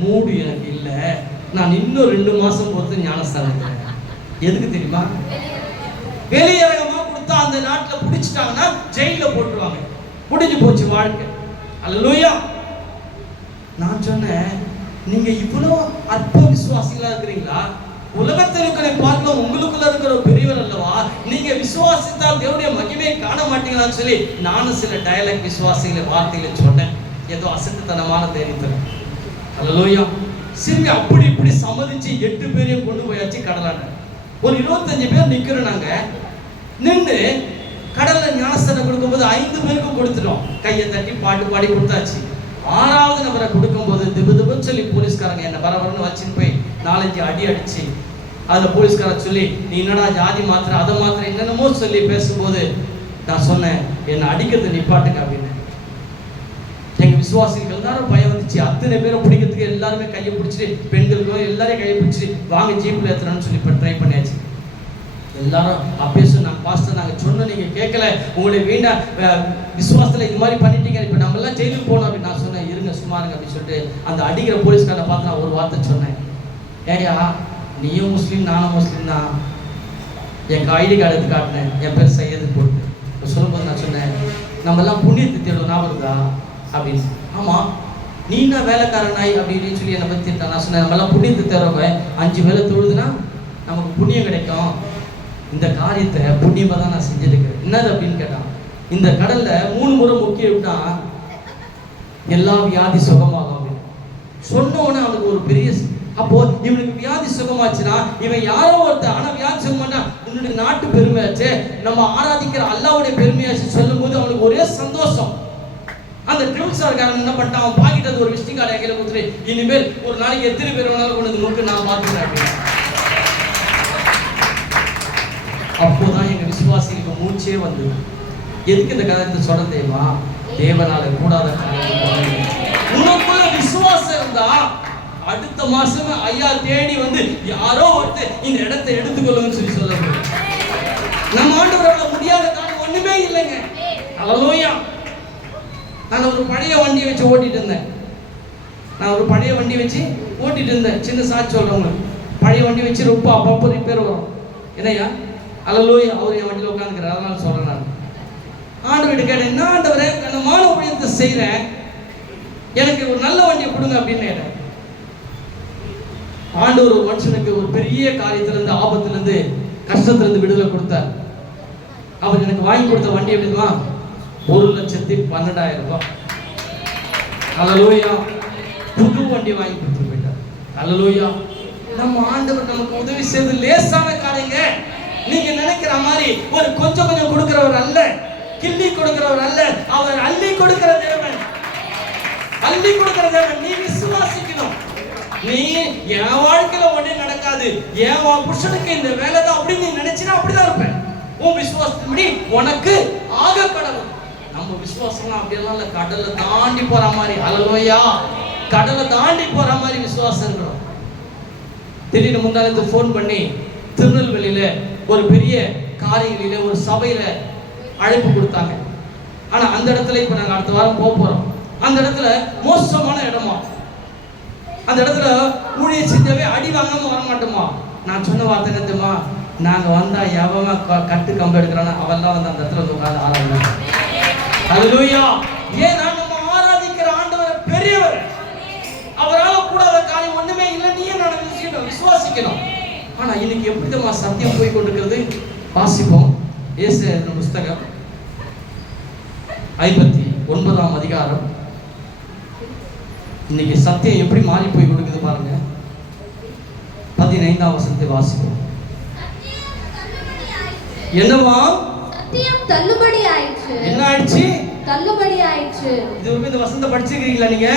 மூடு எனக்கு இல்லை, நான் இன்னும் 2 மாசம் பொறுத்து ஞானஸ்தானம் எடுக்கிறேன். எதுக்கு தெரியுமா? வெளியரங்கமா கொடுத்தா அந்த நாட்டில் பிடிச்சிட்டாங்கன்னா ஜெயில போட்டுருவாங்க, முடிஞ்சு போச்சு வாழ்க்கை. அல்லேலூயா. நான் சொன்னேன், நீங்க இவ்வளவு அற்ப விசுவாசிகளா இருக்கிறீங்களா? உலகத்திற்குள்ளே பார்க்க உங்களுக்குள்ள இருக்கிற பெரியவர் அல்லவா, நீங்க விசுவாசித்தால் தேவனுடைய மகிமையை காண மாட்டீங்களான்னு சொல்லி நானும் சில டயலாக் விசுவாசிகளை வார்த்தைகளை சொன்னேன். ஏதோ அசட்டுத்தனமான தைரியத்தில். அல்லேலூயா. சரி, அப்படி இப்படி சம்மதிச்சு 8 பேரையும் கொண்டு போயாச்சு கடலான. ஒரு 25 பேர் நிக்கிறோம். நாங்க நின்று கடல்ல ஞானஸ்தானம் கொடுக்கும்போது 5 பேருக்கும் கொடுத்துட்டோம், கையை தட்டி பாட்டு பாடி கொடுத்தாச்சு. 6வது நபரை கொடுக்கும்போது திபுன்னு சொல்லி போலீஸ்காரங்க என்ன வரவரன்னு வச்சுன்னு போய் 4-5 அடி அடிச்சு, அதில் போலீஸ்காரர் சொல்லி நீ என்னடா ஜாதி மாத்திர அதை மாத்திர என்னென்னமோ சொல்லி பேசும்போது நான் சொன்னேன், என்னை அடிக்கிறது நிப்பாட்டுங்க அப்படின்னு. எங்க விசுவாசிகள் எல்லாரும் பயம் வந்துச்சு. அத்தனை பேரை பிடிக்கிறதுக்கு எல்லாருமே கையை பிடிச்சிட்டு, பெண்களுக்கும் எல்லாரையும் கையை பிடிச்சிட்டு வாங்க ஜீப்ல ஏத்துறோம்னு சொல்லி இப்போ ட்ரை பண்ணியாச்சு. எல்லாரும் அப்பயே சொன்னாங்க, பாஸ்டர் நாங்கள் சொன்னோம் நீங்க கேட்கல, உங்களுடைய வீணா விசுவாசத்துல இது மாதிரி பண்ணிட்டீங்க, இப்போ நம்ம எல்லாம் ஜெயிலுக்கு போகணும் அப்படின்னு. நான் சொன்னேன், இருங்க சும்மாருங்க அப்படின்னு சொல்லிட்டு அந்த அடிக்கிற போலீஸ்காரனை பார்த்து நான் ஒரு வார்த்தை சொன்னேன், ஏயா நீயும் முஸ்லீம் நானும் முஸ்லீம் தான், என் ஐடி கார்டு எடுத்து காட்டினேன், என் பேர் சையது போட்டு சொல்லும்போது நான் சொன்னேன், நம்ம எல்லாம் புண்ணியத்தை தேடும் நான் வருதா அப்படின்னு. ஆமா நீ என்ன வேலைக்காரனாய் அப்படின்னு சொல்லி என்னை பற்றி திட்டான். நான் சொன்னேன், நம்ம எல்லாம் புண்ணியத்தை தேடுறவங்க 5 வேளை தொழுதுன்னா நமக்கு புண்ணியம் கிடைக்கும். இந்த காரியத்தை புண்ணியமா தான் நான் செஞ்சிருக்கிறேன். என்னது அப்படின்னு கேட்டான். இந்த கடல்ல 3 முறை முக்கிய விட்டா எல்லா வியாதி சுகமாகும் அப்படின்னு சொன்ன உடனே அவனுக்கு ஒரு பெரிய, அப்போ இவனுக்கு வியாதி சுகமாச்சுன்னா இவன் யாரோ ஒருத்தர், ஆனா வியாதி சுகமாட்டா உன்னுடைய நாட்டு பெருமையாச்சு, நம்ம ஆராதிக்கிற அல்லாவுடைய பெருமையாச்சு சொல்லும் போது அவனுக்கு ஒரே சந்தோஷம். அந்த ட்ரிபிள் சார்காரன் என்ன பண்ணிட்டான், அவன் பாக்கிட்டது ஒரு விசிட்டிங் கார்டு கையில கொடுத்துட்டு, இனிமேல் ஒரு நாளைக்கு எத்தனை பேர் வேணாலும் கொண்டு வந்து நோக்கு நான் பார்த்துக்கிறேன். அப்போதான் எங்க விசுவாசிகளுக்கு மூச்சே வந்தது. எதுக்கு இந்த கதை சொல்ல தெரியுமா? தேவனால கூடாத உனக்குள்ள விசுவாசம் இருந்தா அடுத்த மாசம் ஐயா தேடி வந்து யாரோ ஒருத்தர் இந்த இடத்தை எடுத்துக்கொள்ளுன்னு சொல்லி சொல்ல முடியும். நம்ம ஆண்டவரால முடியாத காரணம் ஒண்ணுமே இல்லைங்க. அல்லேலூயா. நான் ஒரு பழைய வண்டியை வச்சு ஓட்டிட்டு இருந்தேன். சின்ன சாட்சி சொல்றேன் உங்களுக்கு. பழைய வண்டி வச்சு ரொம்ப அப்பப்போ ரிப்பேர் வரும். என்னையா அல்லேலூயா, அவர் என் வண்டியில் உட்காந்துக்கிறார், அதனால சொல்றேன். நான் ஆண்டவர்கிட்ட கேட்டேன், என்ன ஆண்டவரே நான் மானவ ஊழியத்தை செய்கிறேன், எனக்கு ஒரு நல்ல வண்டியை கொடுங்க அப்படின்னு கேட்டேன். ஆண்டவர் ஒரு மனுஷனுக்கு ஒரு பெரிய காரியத்திலிருந்து, ஆபத்திலிருந்து, கஷ்டத்திலிருந்து விடுதலை கொடுத்தார். அவர் எனக்கு வாங்கி கொடுத்த வண்டி எப்படிமா 1,12,000 ரூபாய். அல்லேலூயா. புது வண்டி வாங்கி கொடுத்து போயிட்டார். அல்லேலூயா. நம்ம ஆண்டவர் நமக்கு உதவி செய்து லேசான காரியங்க. நீங்க நினைக்கிற மாதிரி ஒரு கொஞ்சம் கொஞ்சம் கொடுக்கிறவர் அல்ல, கிள்ளி கொடுக்கிறவர் அல்ல, அவர் அள்ளி கொடுக்கிற தேவன். அள்ளி கொடுக்கிற தேவன். நீ விசுவாசிக்கணும். நீ என் வாழ்க்கையில ஒண்ணே நடக்காது, என் புருஷனுக்கு இந்த வேலை தான் அப்படின்னு நீ நினைச்சினா அப்படிதான் இருப்பேன். உன் விசுவாசத்தின்படி உனக்கு ஆக கடவுள். நம்ம விசுவாசம் அப்படியெல்லாம் இல்ல, கடலை தாண்டி போற மாதிரி. அல்லேலூயா. கடலை தாண்டி போற மாதிரி விசுவாசம் இருக்கணும். திடீர்னு முன்னாடி ஃபோன் பண்ணி திருநெல்வேலியில ஒரு பெரிய காரியங்களில ஒரு சபையில அழைப்பு கொடுத்தாங்க. ஆனா அந்த இடத்துல இப்ப நாங்க அடுத்த வாரம் போக போறோம். அந்த இடத்துல மோசமான இடமா, அந்த இடத்துல ஊழிய செஞ்சவே அடி வாங்காம வர மாட்டோமா. நான் சொன்ன வார்த்தை என்னதுமா, நாங்க வந்தா எவன் கட்டு கம்பு எடுக்கிறானோ அவெல்லாம் வந்து அந்த இடத்துல வந்து உட்கார்ந்து ஆராதனை. ஹல்லேலூயா. ஏன்னா நம்ம ஆராதிக்கிற ஆண்டவர் பெரியவர், அவரால் கூடாத காரியம் ஒண்ணுமே இல்லை. நீயே நான் விசுவாசிக்கணும். ஆனா இன்னைக்கு எப்படிதமா சத்தியம் போய் கொண்டிருக்கிறது வாசிப்போம். ஏசாயா புஸ்தகம் 59ஆம் அதிகாரம். இன்னைக்கு சத்தியம் எப்படி மாறி போய் கொடுக்குது பாருங்க. 15ஆம் வசனத்தை வாசிப்போம். என்னவா? சத்தியம் தள்ளுபடி ஆயிற்று. என்ன ஆயிடுச்சு? தள்ளுபடி ஆயிற்று. இது இந்த வசனத்தை படிச்சிருக்கீங்களா நீங்க?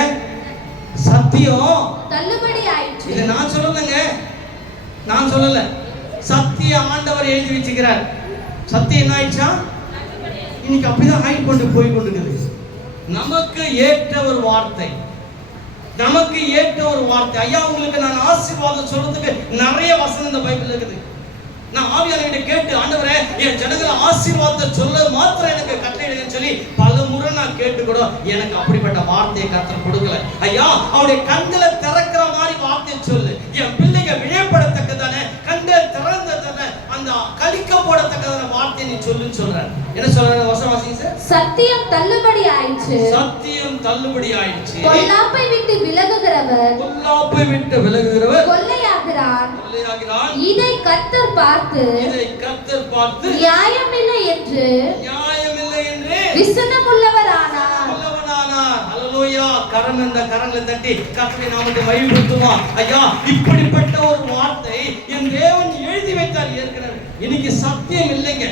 சத்தியம் தள்ளுபடி ஆயிற்று. இத நான் சொல்லலங்க, நான் சொல்லல, சத்திய ஆண்டவர் எழுதி வச்சிருக்கிறார். சத்தியம் என்ன ஆயிடுச்சா? இன்னைக்கு அப்படிதான் ஆகி கொண்டு போய் கொண்டிருக்குது. நமக்கு ஏற்ற ஒரு வார்த்தை, நமக்கு ஏற்ற ஒரு வார்த்தை. ஐயா உங்களுக்கு நான் ஆசீர்வாதம் சொல்றதுக்கு நிறைய வசனம் இந்த பைபிள்ல இருக்குது. நான் ஆவியானவர்கிட்ட கேட்டு, ஆண்டவரே என் ஜனங்களை ஆசீர்வாதத்தை சொல்ல மாத்திரம் எனக்கு கட்டளையிடுங்கன்னு சொல்லி பல முறை நான் கேட்டு கூட எனக்கு அப்படிப்பட்ட வார்த்தையை கர்த்தர் கொடுக்கல. ஐயா அவருடைய கண்களை திறக்கிற மாதிரி வார்த்தையை சொல்லு, என் பிள்ளைங்க விழப்படத்தக்கதானே, கண்களை திறந்ததானே, அந்த கலிக்க போடத்தக்கதான வார்த்தையை நீ சொல்லுன்னு சொல்றேன். என்ன சொல்ற வசனம் வாசிங்க சார். சத்தியம் தள்ளுபடி ஆயிற்று. சத்தியம் தள்ளுபடி ஆயிற்று. பொல்லாப்பை விட்டு விலகுகிறவர், பொல்லாப்பை விட்டு விலகுகிறவர் கொள்ளையாகிறார், கொள்ளையாகிறார். இதை கர்த்தர் பார்த்து, இதை கர்த்தர் பார்த்து நியாயமில்லை என்று, நியாயமில்லை என்று விசனமுள்ளவரானார். ஹல்லேலூயா. கரம் இந்த கரங்களை தட்டி கர்த்தரை நாமத்தை மகிமைப்படுத்துமா. ஐயா இப்படிப்பட்ட ஒரு வார்த்தை என் தேவன் எழுதி வைத்தார் ஏற்கனவே. இன்னைக்கு சத்தியம் இல்லைங்க.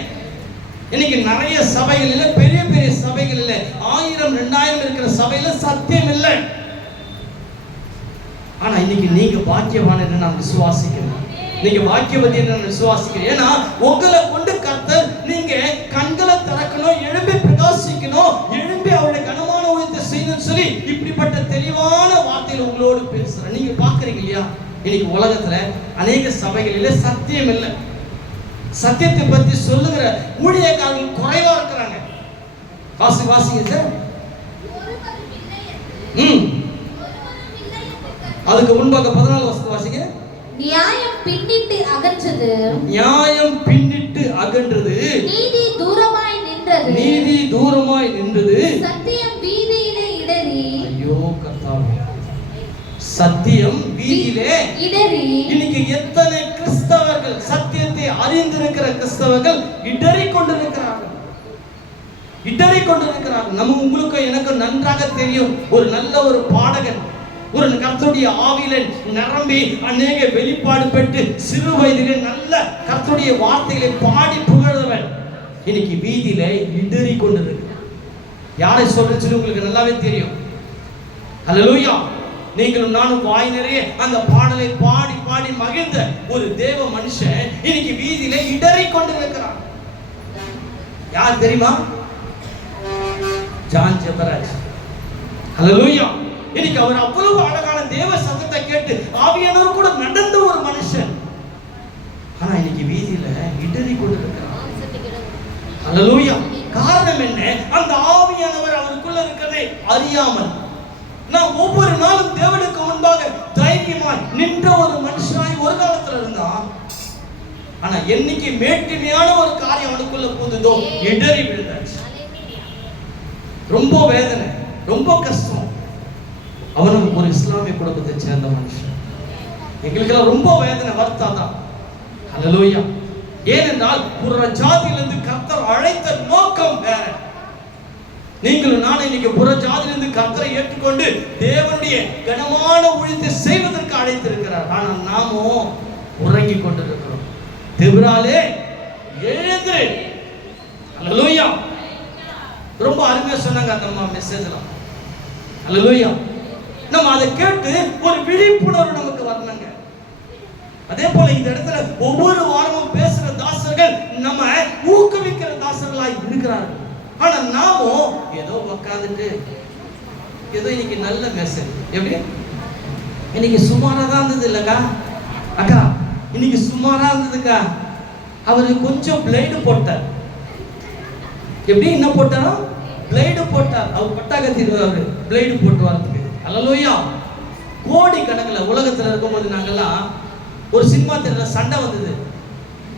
இன்னைக்கு நிறைய சபைகள் இல்ல, பெரிய பெரிய சபைகள் இல்ல, 1000 2000 இருக்கிற சபையில சத்தியம் இல்லை. ஆனா இன்னைக்கு நீங்க பாக்கியவான் என்று நான் விசுவாசிக்கிறேன். நீங்க பாக்கியவதி என்று நான் விசுவாசிக்கிறேன். ஏன்னா உங்களை கொண்டு கர்த்தர் நீங்க கண்களை திறக்கணும், எழும்பி பிரகாசிக்கணும், எழும்பி அவருடைய கனமான ஊழியத்தை செய்யணும்னு சொல்லி இப்படிப்பட்ட தெளிவான வார்த்தையில் உங்களோடு பேசுறேன். நீங்க பாக்குறீங்க இல்லையா, இன்னைக்கு உலகத்துல அநேக சபைகளில சத்தியம் இல்லை. சத்தியத்தை பத்தி சொல்லுகிற ஊழியக்காரர்கள் குறைவா இருக்கிறாங்க. வாசிங்க சார். அதுக்கு முன்பாக 14 வசனம் வாசிங்க. நியாயம் பின்னிட்டு அகன்றது, நியாயம் பின்னிட்டு அகன்றது, நீதி தூரமாய் நின்றது, நீதி தூரமாய் நின்றது, சத்தியம் வீதியிலே இடறி. ஐயோ கர்த்தாவே, சத்தியம் வீதியிலே இடறி. இன்னைக்கு எத்தனை கிறிஸ்தவர்கள், சத்தியத்தை அறிந்திருக்கிற கிறிஸ்தவர்கள் இடறிக் கொண்டிருக்கிறார்கள், இடறிக் கொண்டிருக்கிறார்கள். நம்ம உங்களுக்கு எனக்கு நன்றாக தெரியும், ஒரு நல்ல ஒரு பாடகன், ஒரு கர்த்தருடைய ஆவியில நிரம்பி அநேக வெளிப்பாடு பெற்று சிறு வயதிலே நல்ல கர்த்தருடைய வார்த்தைகளை பாடி புகழ்ந்தவன் இன்னைக்கு வீதியில இடறி கொண்டிருக்கிறார். யாரை சொல்றேன்னு சொல்லி உங்களுக்கு நல்லாவே தெரியும். ஹல்லேலூயா. நீங்களும் நானும் வாய் நிறைய அந்த பாடலை பாடி பாடி மகிழ்ந்த ஒரு தேவ மனுஷன் இன்னைக்கு வீதியில இடறி கொண்டிருக்கிறார். யார் தெரியுமா? ஜான் ஜெபராஜ். ஹல்லேலூயா. இன்னைக்கு அவர் அவ்வளவு அழகான தேவ சத்தத்தை கேட்டு ஆவியானவர் கூட நடந்த ஒரு மனுஷன். ஆனா இன்னைக்கு வீதியில இடறி கொண்டிருக்கிறார். ஹல்லேலூயா. காரணம் என்ன? அந்த ஆவியானவர் அவருக்குள்ள இருக்கிறதை அறியாமல். நான் ஒவ்வொரு நாளும் தேவனுக்கு முன்பாக தைரியமாய் நின்ற ஒரு மனுஷனாய் ஒரு காலத்துல இருந்தான். ஆனா என்னைக்கு மேட்டிமையான ஒரு காரியம் அவனுக்குள்ள புகுந்ததோ இடறி விழுந்தாச்சு. ரொம்ப வேதனை, ரொம்ப கஷ்டம். அவனும் ஒரு இஸ்லாமிய குடும்பத்தை சேர்ந்த மனுஷன். எங்களுக்கெல்லாம் ரொம்ப வேதனை, வருத்தம். ஹல்லேலூயா. ஏனென்றால் புற ஜாதியிலிருந்து கர்த்தர் அழைத்த நோக்கம் வேற. நீங்களும் நானும் இன்னைக்கு புற ஜாதியிலிருந்து கர்த்தரை ஏற்றுக்கொண்டு தேவனுடைய கனமான ஊழியத்தை செய்வதற்கு அழைத்திருக்கிறார். ஆனால் நாமோ உறங்கி கொண்டிருக்கிறோம். தெபிராலே எழுந்து. ஹல்லேலூயா. ரொம்ப அருமையா சொன்னாங்க அந்த மெசேஜ்ல. ஹல்லேலூயா. நம்ம அதை கேட்டு ஒரு விழிப்புணர்வு நமக்கு வரணுங்க. அதே போல இந்த இடத்துல ஒவ்வொரு வாரமும் பேசுற தாசர்கள் நம்ம ஊக்குவிக்கிற தாசர்களாய் இருக்கிறார்கள். ஆனா நாமும் ஏதோ உட்காந்துட்டு ஏதோ இன்னைக்கு நல்ல மெசேஜ், எப்படி இன்னைக்கு சுமாரா தான் இருந்தது இல்லக்கா, அக்கா இன்னைக்கு சுமாரா இருந்ததுக்கா, அவரு கொஞ்சம் பிளைடு போட்டார், எப்படி என்ன போட்டாரா? பிளேடு போட்டார். அவர் பட்டாக்கத்தி அவர் பிளேடு போட்டு வரதுக்கு. அல்லேலூயா. கோடி கணக்கில் உலகத்தில் இருக்கும்போது நாங்கெல்லாம் ஒரு சினிமா தியேட்டர்ல சண்டை வந்தது.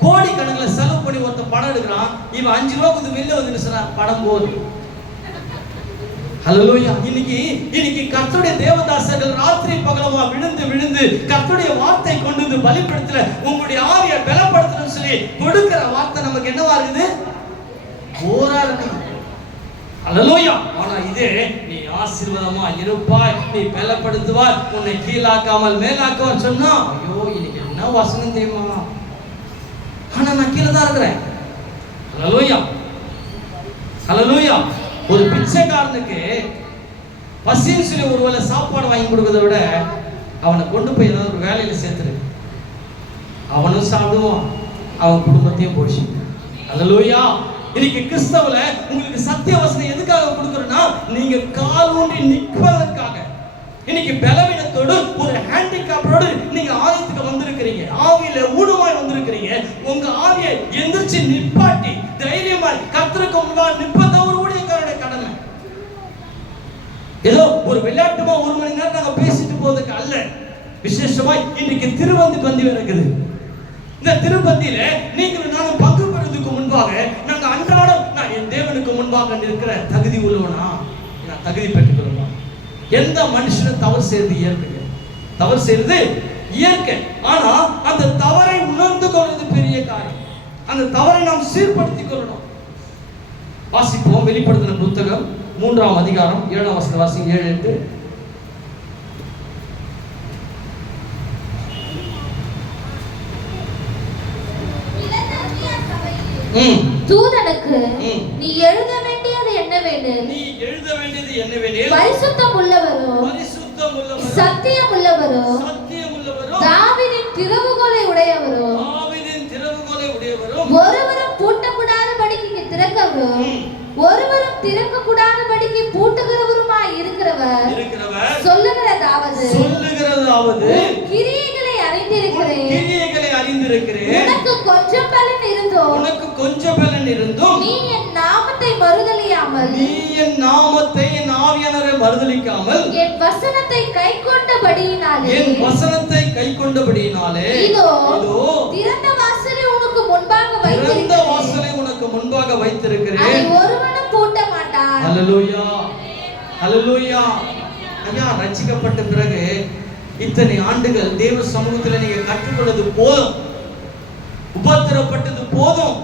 கோடி கணக்கில் செலவு பண்ணி ஒருத்தர் படம் எடுக்கிறான். இவன் 5 ரூபா கொடுத்து வெளில வந்து சொன்னா படம் போகுது. அல்லேலூயா. இன்னைக்கு கர்த்தருடைய தேவதாசர்கள் ராத்திரி பகலமா விழுந்து கர்த்தருடைய வார்த்தை கொண்டு வந்து பலிபடுத்தல, உங்களுடைய ஆவியை பலப்படுத்தணும்னு சொல்லி கொடுக்கிற வார்த்தை நமக்கு என்னவா இருக்குது? போரா இருக்கு. அல்லேலூயா. ஆனா இதே நீ ஆசீர்வாதமா இருப்பாய், நீ பலப்படுத்துவாய், உன்னை கீழாக்காமல் மேலாக்குவார் சொன்னா, ஐயோ இன்னைக்கு என்ன வசனம் தெரியுமா? ஆனா நான் கீழே தான் இருக்கிறேன். அல்லேலூயா. அல்லேலூயா. ஒரு பிச்சைக்காரனுக்கு பசின்னு சொல்லி ஒருவேளை சாப்பாடு வாங்கி கொடுக்கறத விட அவனை கொண்டு போய் ஏதாவது ஒரு வேலையில சேர்த்துரு. அவனும் சாப்பிடுவான், அவன் குடும்பத்தையும் போஷிப்பான். அல்லேலூயா. இன்னைக்கு கிறிஸ்தவல உங்களுக்கு சத்திய வசனம் எதுக்காக கொடுக்கறேன்னா, நீங்க கால் ஊன்றி நிற்பதற்காக. இன்னைக்கு பலவீனத்தோடு ஒரு ஹேண்டிகேப்போடு நீங்க ஆலயத்துக்கு வந்திருக்கிறீங்க, ஆவியில ஊனமாய் வந்திருக்கிறீங்க. உங்க ஆவியை எந்திரிச்சு நிப்பாட்டி தைரியமாய் கர்த்தருக்கு முன்பாக நிற்பது ஒரு ஊழியக்காரனுடைய கடமை. ஏதோ ஒரு விளையாட்டுமா 1 மணி நேரம் நாங்க பேசிட்டு போறதுக்கு அல்ல. விசேஷமாய் இன்னைக்கு திருப்பந்தி பந்தி இருக்குது. இந்த திருப்பந்தியில நீங்களும் நானும் பங்கு பெறுவதற்கு முன்பாக நாங்க அன்றாடம் நான் என் தேவனுக்கு முன்பாக நிற்கிற தகுதி உள்ளவனா, நான் தகுதி பெற்றுக்கொள்ளணும். எந்த மனுஷனும் தவறு செய்யறது இயற்கை, தவறு செய்யறது இயற்கை. ஆனா அந்த தவறை உணர்ந்து கொள்வது பெரிய காரியம். அந்த தவறை நாம் சீர்படுத்திக் கொள்ளணும். வாசிப்போம் வெளிப்படுத்தின புத்தகம் 3ஆம் அதிகாரம் 7ஆம் வசனம் வாசிங்க. 7, 8. தூதனுக்கு நீ எழுத வேண்டியது என்னவெனில், நீ எழுத வேண்டியது என்னவெனில், பரிசுத்தம் உள்ளவரோ சத்தியம் உள்ளவரோ தாவீதின் திறவுகோலை உடையவரோ ஒருவரும் பூட்டக்கூடாதபடிக்கு திறக்கவும் ஒருவரும் திறக்கக்கூடாதபடிக்கு பூட்டுகிறவருமாய் இருக்கிறவர் சொல்லுகிறதாவது கிரியைகளை அறிந்திருக்கிறேன். உனக்கு கொஞ்சம் பலன் இருந்தும் நீ என் நாமத்தை மறுதலியாமல் என் ஆவியானவரை என் வசனத்தை கைக்கொண்டபடியினாலே இதோ திறந்த வாசலை உனக்கு முன்பாக வைத்திருக்கிறேன். அதை ஒருவனும் பூட்ட மாட்டான். அல்லேலூயா. அல்லேலூயா. ஐயா, ரட்சிக்கப்பட்ட பிறகு இத்தனை ஆண்டுகள் தேவ சமூகத்தில் நீங்க கற்றுக்கொண்டது போதும், உபத்திரப்பட்டது போதும்,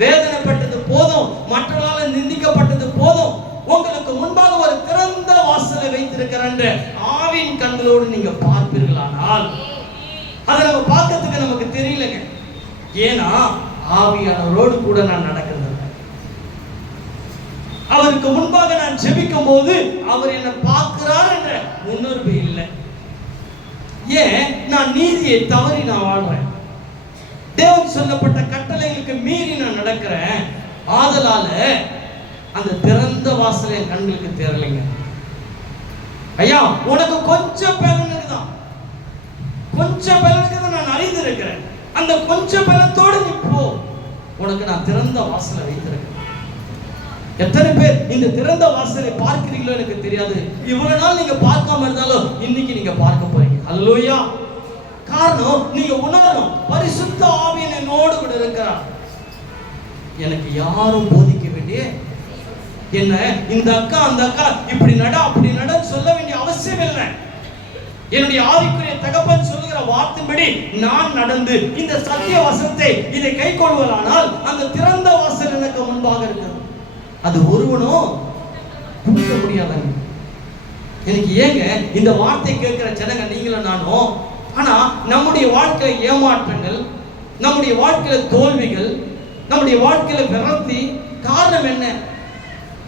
வேதனைப்பட்டது போதும், மற்றவர்களால் நிந்திக்கப்பட்டது போதும். உங்களுக்கு முன்பாக ஒரு திறந்த வாசலை வைத்திருக்கிற ஆவின் கண்களோடு நீங்க பார்ப்பீர்களானால் அதை நம்ம பார்க்கிறதுக்கு நமக்கு தெரியலங்க. ஏன்னா ஆவியானவரோடு கூட நான் நடக்கிறேன். அவருக்கு முன்பாக நான் ஜெபிக்கும் போது அவர் என்ன பார்க்கிறார் என்ற உணர்வு இல்லை. ஏன்? நான் நீதியை தவறி நான் வாழ்றேன், தேவன் சொல்லப்பட்ட கட்டளைகளுக்கு மீறி நான் நடக்கிறேன். ஆதலால அந்த திறந்த வாசலை என் கண்களுக்கு தெரியலைங்க. ஐயா, உனக்கு கொஞ்சம் பலனுக்கு தான், கொஞ்சம் பலனுக்கு தான் நான் அறிந்திருக்கிறேன். அந்த கொஞ்சம் பலத்தோடு நீ போ, உனக்கு நான் திறந்த வாசலை வைத்திருக்கிறேன். எத்தனை பேர் இந்த திறந்த வாசலை பார்க்கிறீங்களோ எனக்கு தெரியாது. இவ்வளவு நாள் நீங்க பார்க்காம இருந்தாலும் இன்னைக்கு நீங்க பார்க்க போறீங்க. அல்லேலூயா. காரணம், நீங்க உணரணும், பரிசுத்த ஆவியின் என்னோடு கூட இருக்கிறார். எனக்கு யாரும் போதிக்க வேண்டிய என்ன இந்த அக்கா அந்த அக்கா இப்படி நட அப்படி நட சொல்ல வேண்டிய அவசியம் இல்லை. என்னுடைய ஆவிக்குரிய தகப்பன் சொல்லுகிற வார்த்தைப்படி நான் நடந்து இந்த சத்திய வசனத்தை இதை கைக்கொள்வதானால் அந்த திறந்த வாசல் எனக்கு முன்பாக இருக்கிறது. அது ஒருவனும் புரிய முடியாதாங்க. எனக்கு ஏங்க இந்த வார்த்தை கேட்கிற ஜனங்க நீங்களும் நானும், ஆனா நம்முடைய வாழ்க்கையில ஏமாற்றங்கள், நம்முடைய வாழ்க்கையில தோல்விகள், நம்முடைய வாழ்க்கையில விரக்தி, காரணம் என்ன?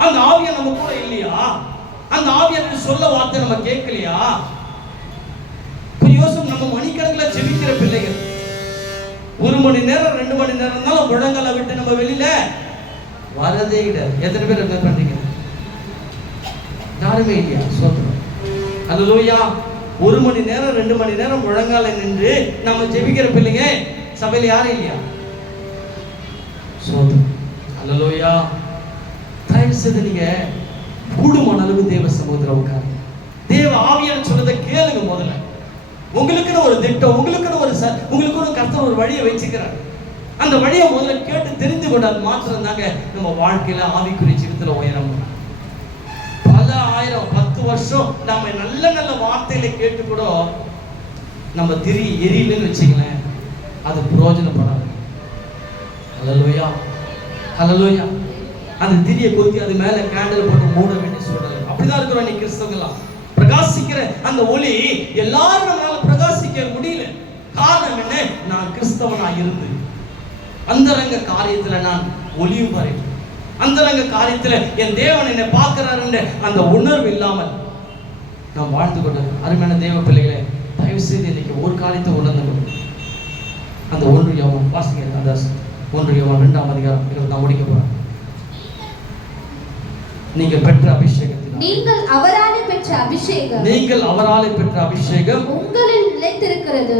அந்த ஆவியா நம்ம கூட இல்லையா? அந்த ஆவியானவர் சொல்ல வார்த்தை நம்ம கேட்கலையா? யோசனை, நம்ம மணிக்கணக்கில் ஜெபிக்கிற பிள்ளைகள் 1 மணி நேரம் 2 மணி நேரம் தான் முழங்கால விட்டு நம்ம வெளியில வரதே கிடையாது. எத்தனை பேர் என்ன பண்றீங்க? யாருமே இல்லையா? சோத்திரம். அல்லேலூயா. 1 மணி நேரம் 2 மணி நேரம் முழங்கால நின்று நம்ம ஜெபிக்கிற பிள்ளைங்க சபையில யாரும் இல்லையா? சோத்திரம். அல்லேலூயா. தயவு செய்து நீங்க கூடுமான அளவு தேவ சமூகத்தில் உட்காருங்க. தேவ ஆவியான சொன்னதை கேளுங்க. முதல்ல உங்களுக்குன்னு ஒரு திட்டம், உங்களுக்குன்னு கர்த்தர் ஒரு வழியை வச்சுக்கிறார். அந்த வழியை முதல்ல கேட்டு தெரிந்து கொண்டால் மாத்திரம் தாங்க நம்ம வாழ்க்கையில ஆவிக்குரிய ஜீவிதத்துல உயரம். பல ஆயிரம் 10 வருஷம் நாம நல்ல நல்ல வார்த்தைகளை கேட்டு கூட நம்ம திரி எரியலன்னு வச்சுங்களேன், அது பிரயோஜனப்படாது. ஹல்லேலூயா, ஹல்லேலூயா. அந்த திரியை கொளுத்தி அது மேல கேண்டில் போட்டு மூட வேண்டிய சூழல். அப்படிதான் இருக்கிறோம் இன்னைக்கு கிறிஸ்தவங்களாம். பிரகாசிக்கிற அந்த ஒளி எல்லாரும் நம்மளால பிரகாசிக்க முடியல. காரணம் என்ன? நான் கிறிஸ்தவனா இருந்து அந்தரங்க காரியத்துல நான் ஒளிவு வரையும், அந்தரங்க காரியத்துல என் தேவன் என்னை பார்க்கிறாருன்ற அந்த உணர்வு இல்லாமல் நாம் வாழ்ந்து கொண்டது. அருமையான தேவ பிள்ளைகளே, தயவு செய்து இன்னைக்கு ஒரு காரியத்தை உணர்ந்து கொண்டு அந்த 1 யோவான் வாசிங்க. அந்த 1 யோவான் 2ஆம் அதிகாரம் 20 நான் முடிக்க போறேன். நீங்கள் பெற்ற அபிஷேகத்தினால், நீங்கள் அவராலே பெற்ற அபிஷேகம், நீங்கள் அவராலே பெற்ற அபிஷேகம் உங்களில் நிலைத்திருக்கிறது.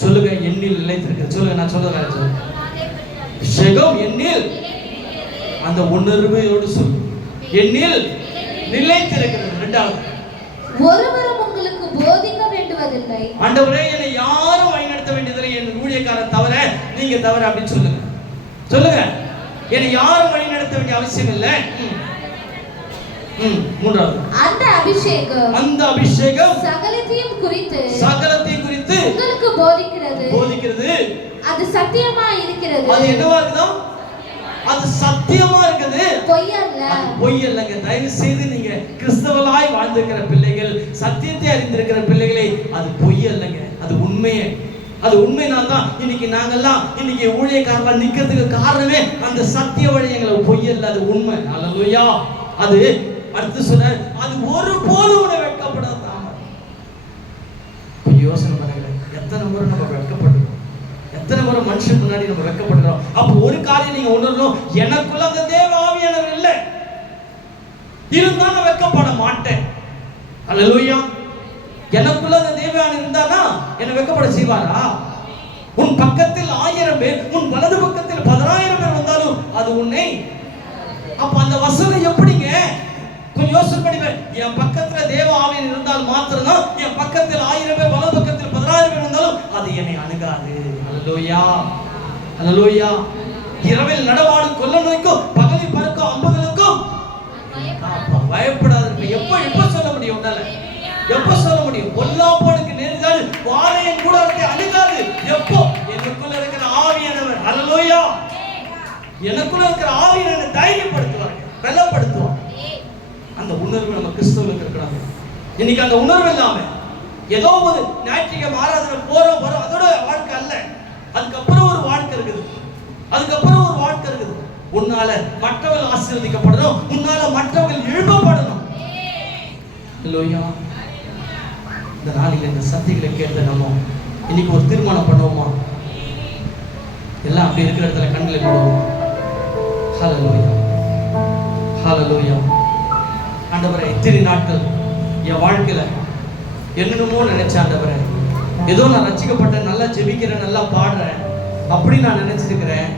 சொல்லுங்க, என்னில் நிலைத்திருக்கிறது. சொல்லுங்க, நான் சொல்றேன். சொல்லுங்க, அபிஷேகம் என்னில், அந்த உணர்வோடு சொல்லு, என்னில் நிலைத்திருக்கிறது. இரண்டாவது, ஒருவரும் உங்களுக்கு போதிக்க வேண்டுவதில்லை. ஆண்டவரே, என்னை யாரும் வழிநடத்த வேண்டியதில்லை, என் ஊழியக்காரர் தவிர, நீங்க தவிர அப்படின்னு சொல்லுங்க. சொல்லுங்க, என்னை யாரும் வழிநடத்த வேண்டிய அவசியம் இல்லை. மூன்றாவது, அந்த அபிஷேகம் சகலத்தையும் குறித்து உங்களுக்கு போதிக்கிறது. அது சத்தியமா இருக்கிறது. அது என்னவா இருக்குதா? அது சத்தியமா இருக்குது, பொய் அல்ல. பொய் அல்லங்க. தயவு செய்து நீங்க கிறிஸ்தவர்களாய் வாழ்ந்திருக்கிற பிள்ளைகள், சத்தியத்தை அறிந்திருக்கிற பிள்ளைகளே, அது பொய் அல்லங்க, அது உண்மையே. அது உண்மைதான் தான் இன்னைக்கு நாங்கெல்லாம் இன்னைக்கு ஊழியக்காரர்கள் நிக்கிறதுக்கு காரணமே அந்த சத்திய வழி எங்களை பொய் அல்ல, அது உண்மை. அல்லேலூயா. அது அடுத்து சொன்ன, அது ஒரு போதும் உன்னை வெட்கப்படாத. யோசனை பண்ணுங்க, எத்தனை முறை நம்ம வெட்கப்படுறோம், எத்தனை முறை மனுஷன் முன்னாடி நம்ம வெட்கப்படுறோம். அப்போ ஒரு காரியம் நீங்க உணரணும், எனக்குள்ள அந்த தேவ ஆவியானவர் இல்லை, இருந்தா நான் வெட்கப்பட மாட்டேன். அல்லேலூயா. எனக்குள்ள அந்த தேவ ஆவியானவர் இருந்தானா என்ன வெட்கப்பட செய்வாரா? உன் பக்கத்தில் 1000 பேர், உன் வலது பக்கத்தில் 10000 பேர் வந்தாலும் அது உன்னை. அப்ப அந்த வசனம் எப்படிங்க? கொஞ்சம் யோசனை பண்ணி பாரு. என் பக்கத்துல தேவ ஆவியானவர் இருந்தால் மாத்திரம்தான், என் பக்கத்தில் 1000 பேர், வலது பக்கத்தில் 10000 பேர் இருந்தாலும் அது என்னை அணுகாது. அல்லேலூயா, அல்லேலூயா. இரவில் நடமாடும் கொள்ள நோய்க்கும் பகலில் பறக்கும் அம்புகளுக்கும் பயப்படாது. எப்ப சொல்ல முடியும்? எப்ப சொல்ல முடியும்? பொல்லாப்பனுக்கு நேர்ந்தால் வாழையின் கூட அணுகாது. எப்போ? எனக்குள்ள இருக்கிற ஆவியானவர். அல்லேலூயா. எனக்குள்ள இருக்கிற ஆவியானவர் தைரியப்படுத்துவார், பலப்படுத்துவார். அந்த உணர்வு நம்ம கிறிஸ்தவர்களுக்கு இருக்கணும். இன்னைக்கு அந்த உணர்வு இல்லாம ஏதோ ஒரு ஞாயிற்றுக்கிழமை ஆராதனை போறோம் வரோம், அதோட வாழ்க்கை அல்ல. அதுக்கப்புறம் ஒரு வாழ்க்கை இருக்குது, அதுக்கப்புறம் ஒரு வாழ்க்கை இருக்குது. உன்னால மற்றவர்கள் ஆசீர்வதிக்கப்படணும், உன்னால மற்றவர்கள் எழுப்பப்படணும். அல்லேலூயா. இந்த நாளில் இந்த சத்தியங்களை கேட்டு நம்ம இன்னைக்கு ஒரு தீர்மானம் பண்ணுவோமா? எல்லாம் அப்படி இருக்கிற இடத்துல கண்களை மூடுவோம். ஹல்லேலூயா, ஹல்லேலூயா. ஆண்டவரே, இத்தனை நாட்கள் என் வாழ்க்கையில என்னென்னமோ நினைச்சேன் ஆண்டவரே. ஏதோ நான் ரட்சிக்கப்பட்டேன், நல்லா ஜெபிக்கிறேன், நல்லா பாடுறேன், அப்படி நான் நினைச்சிருக்கிறேன்.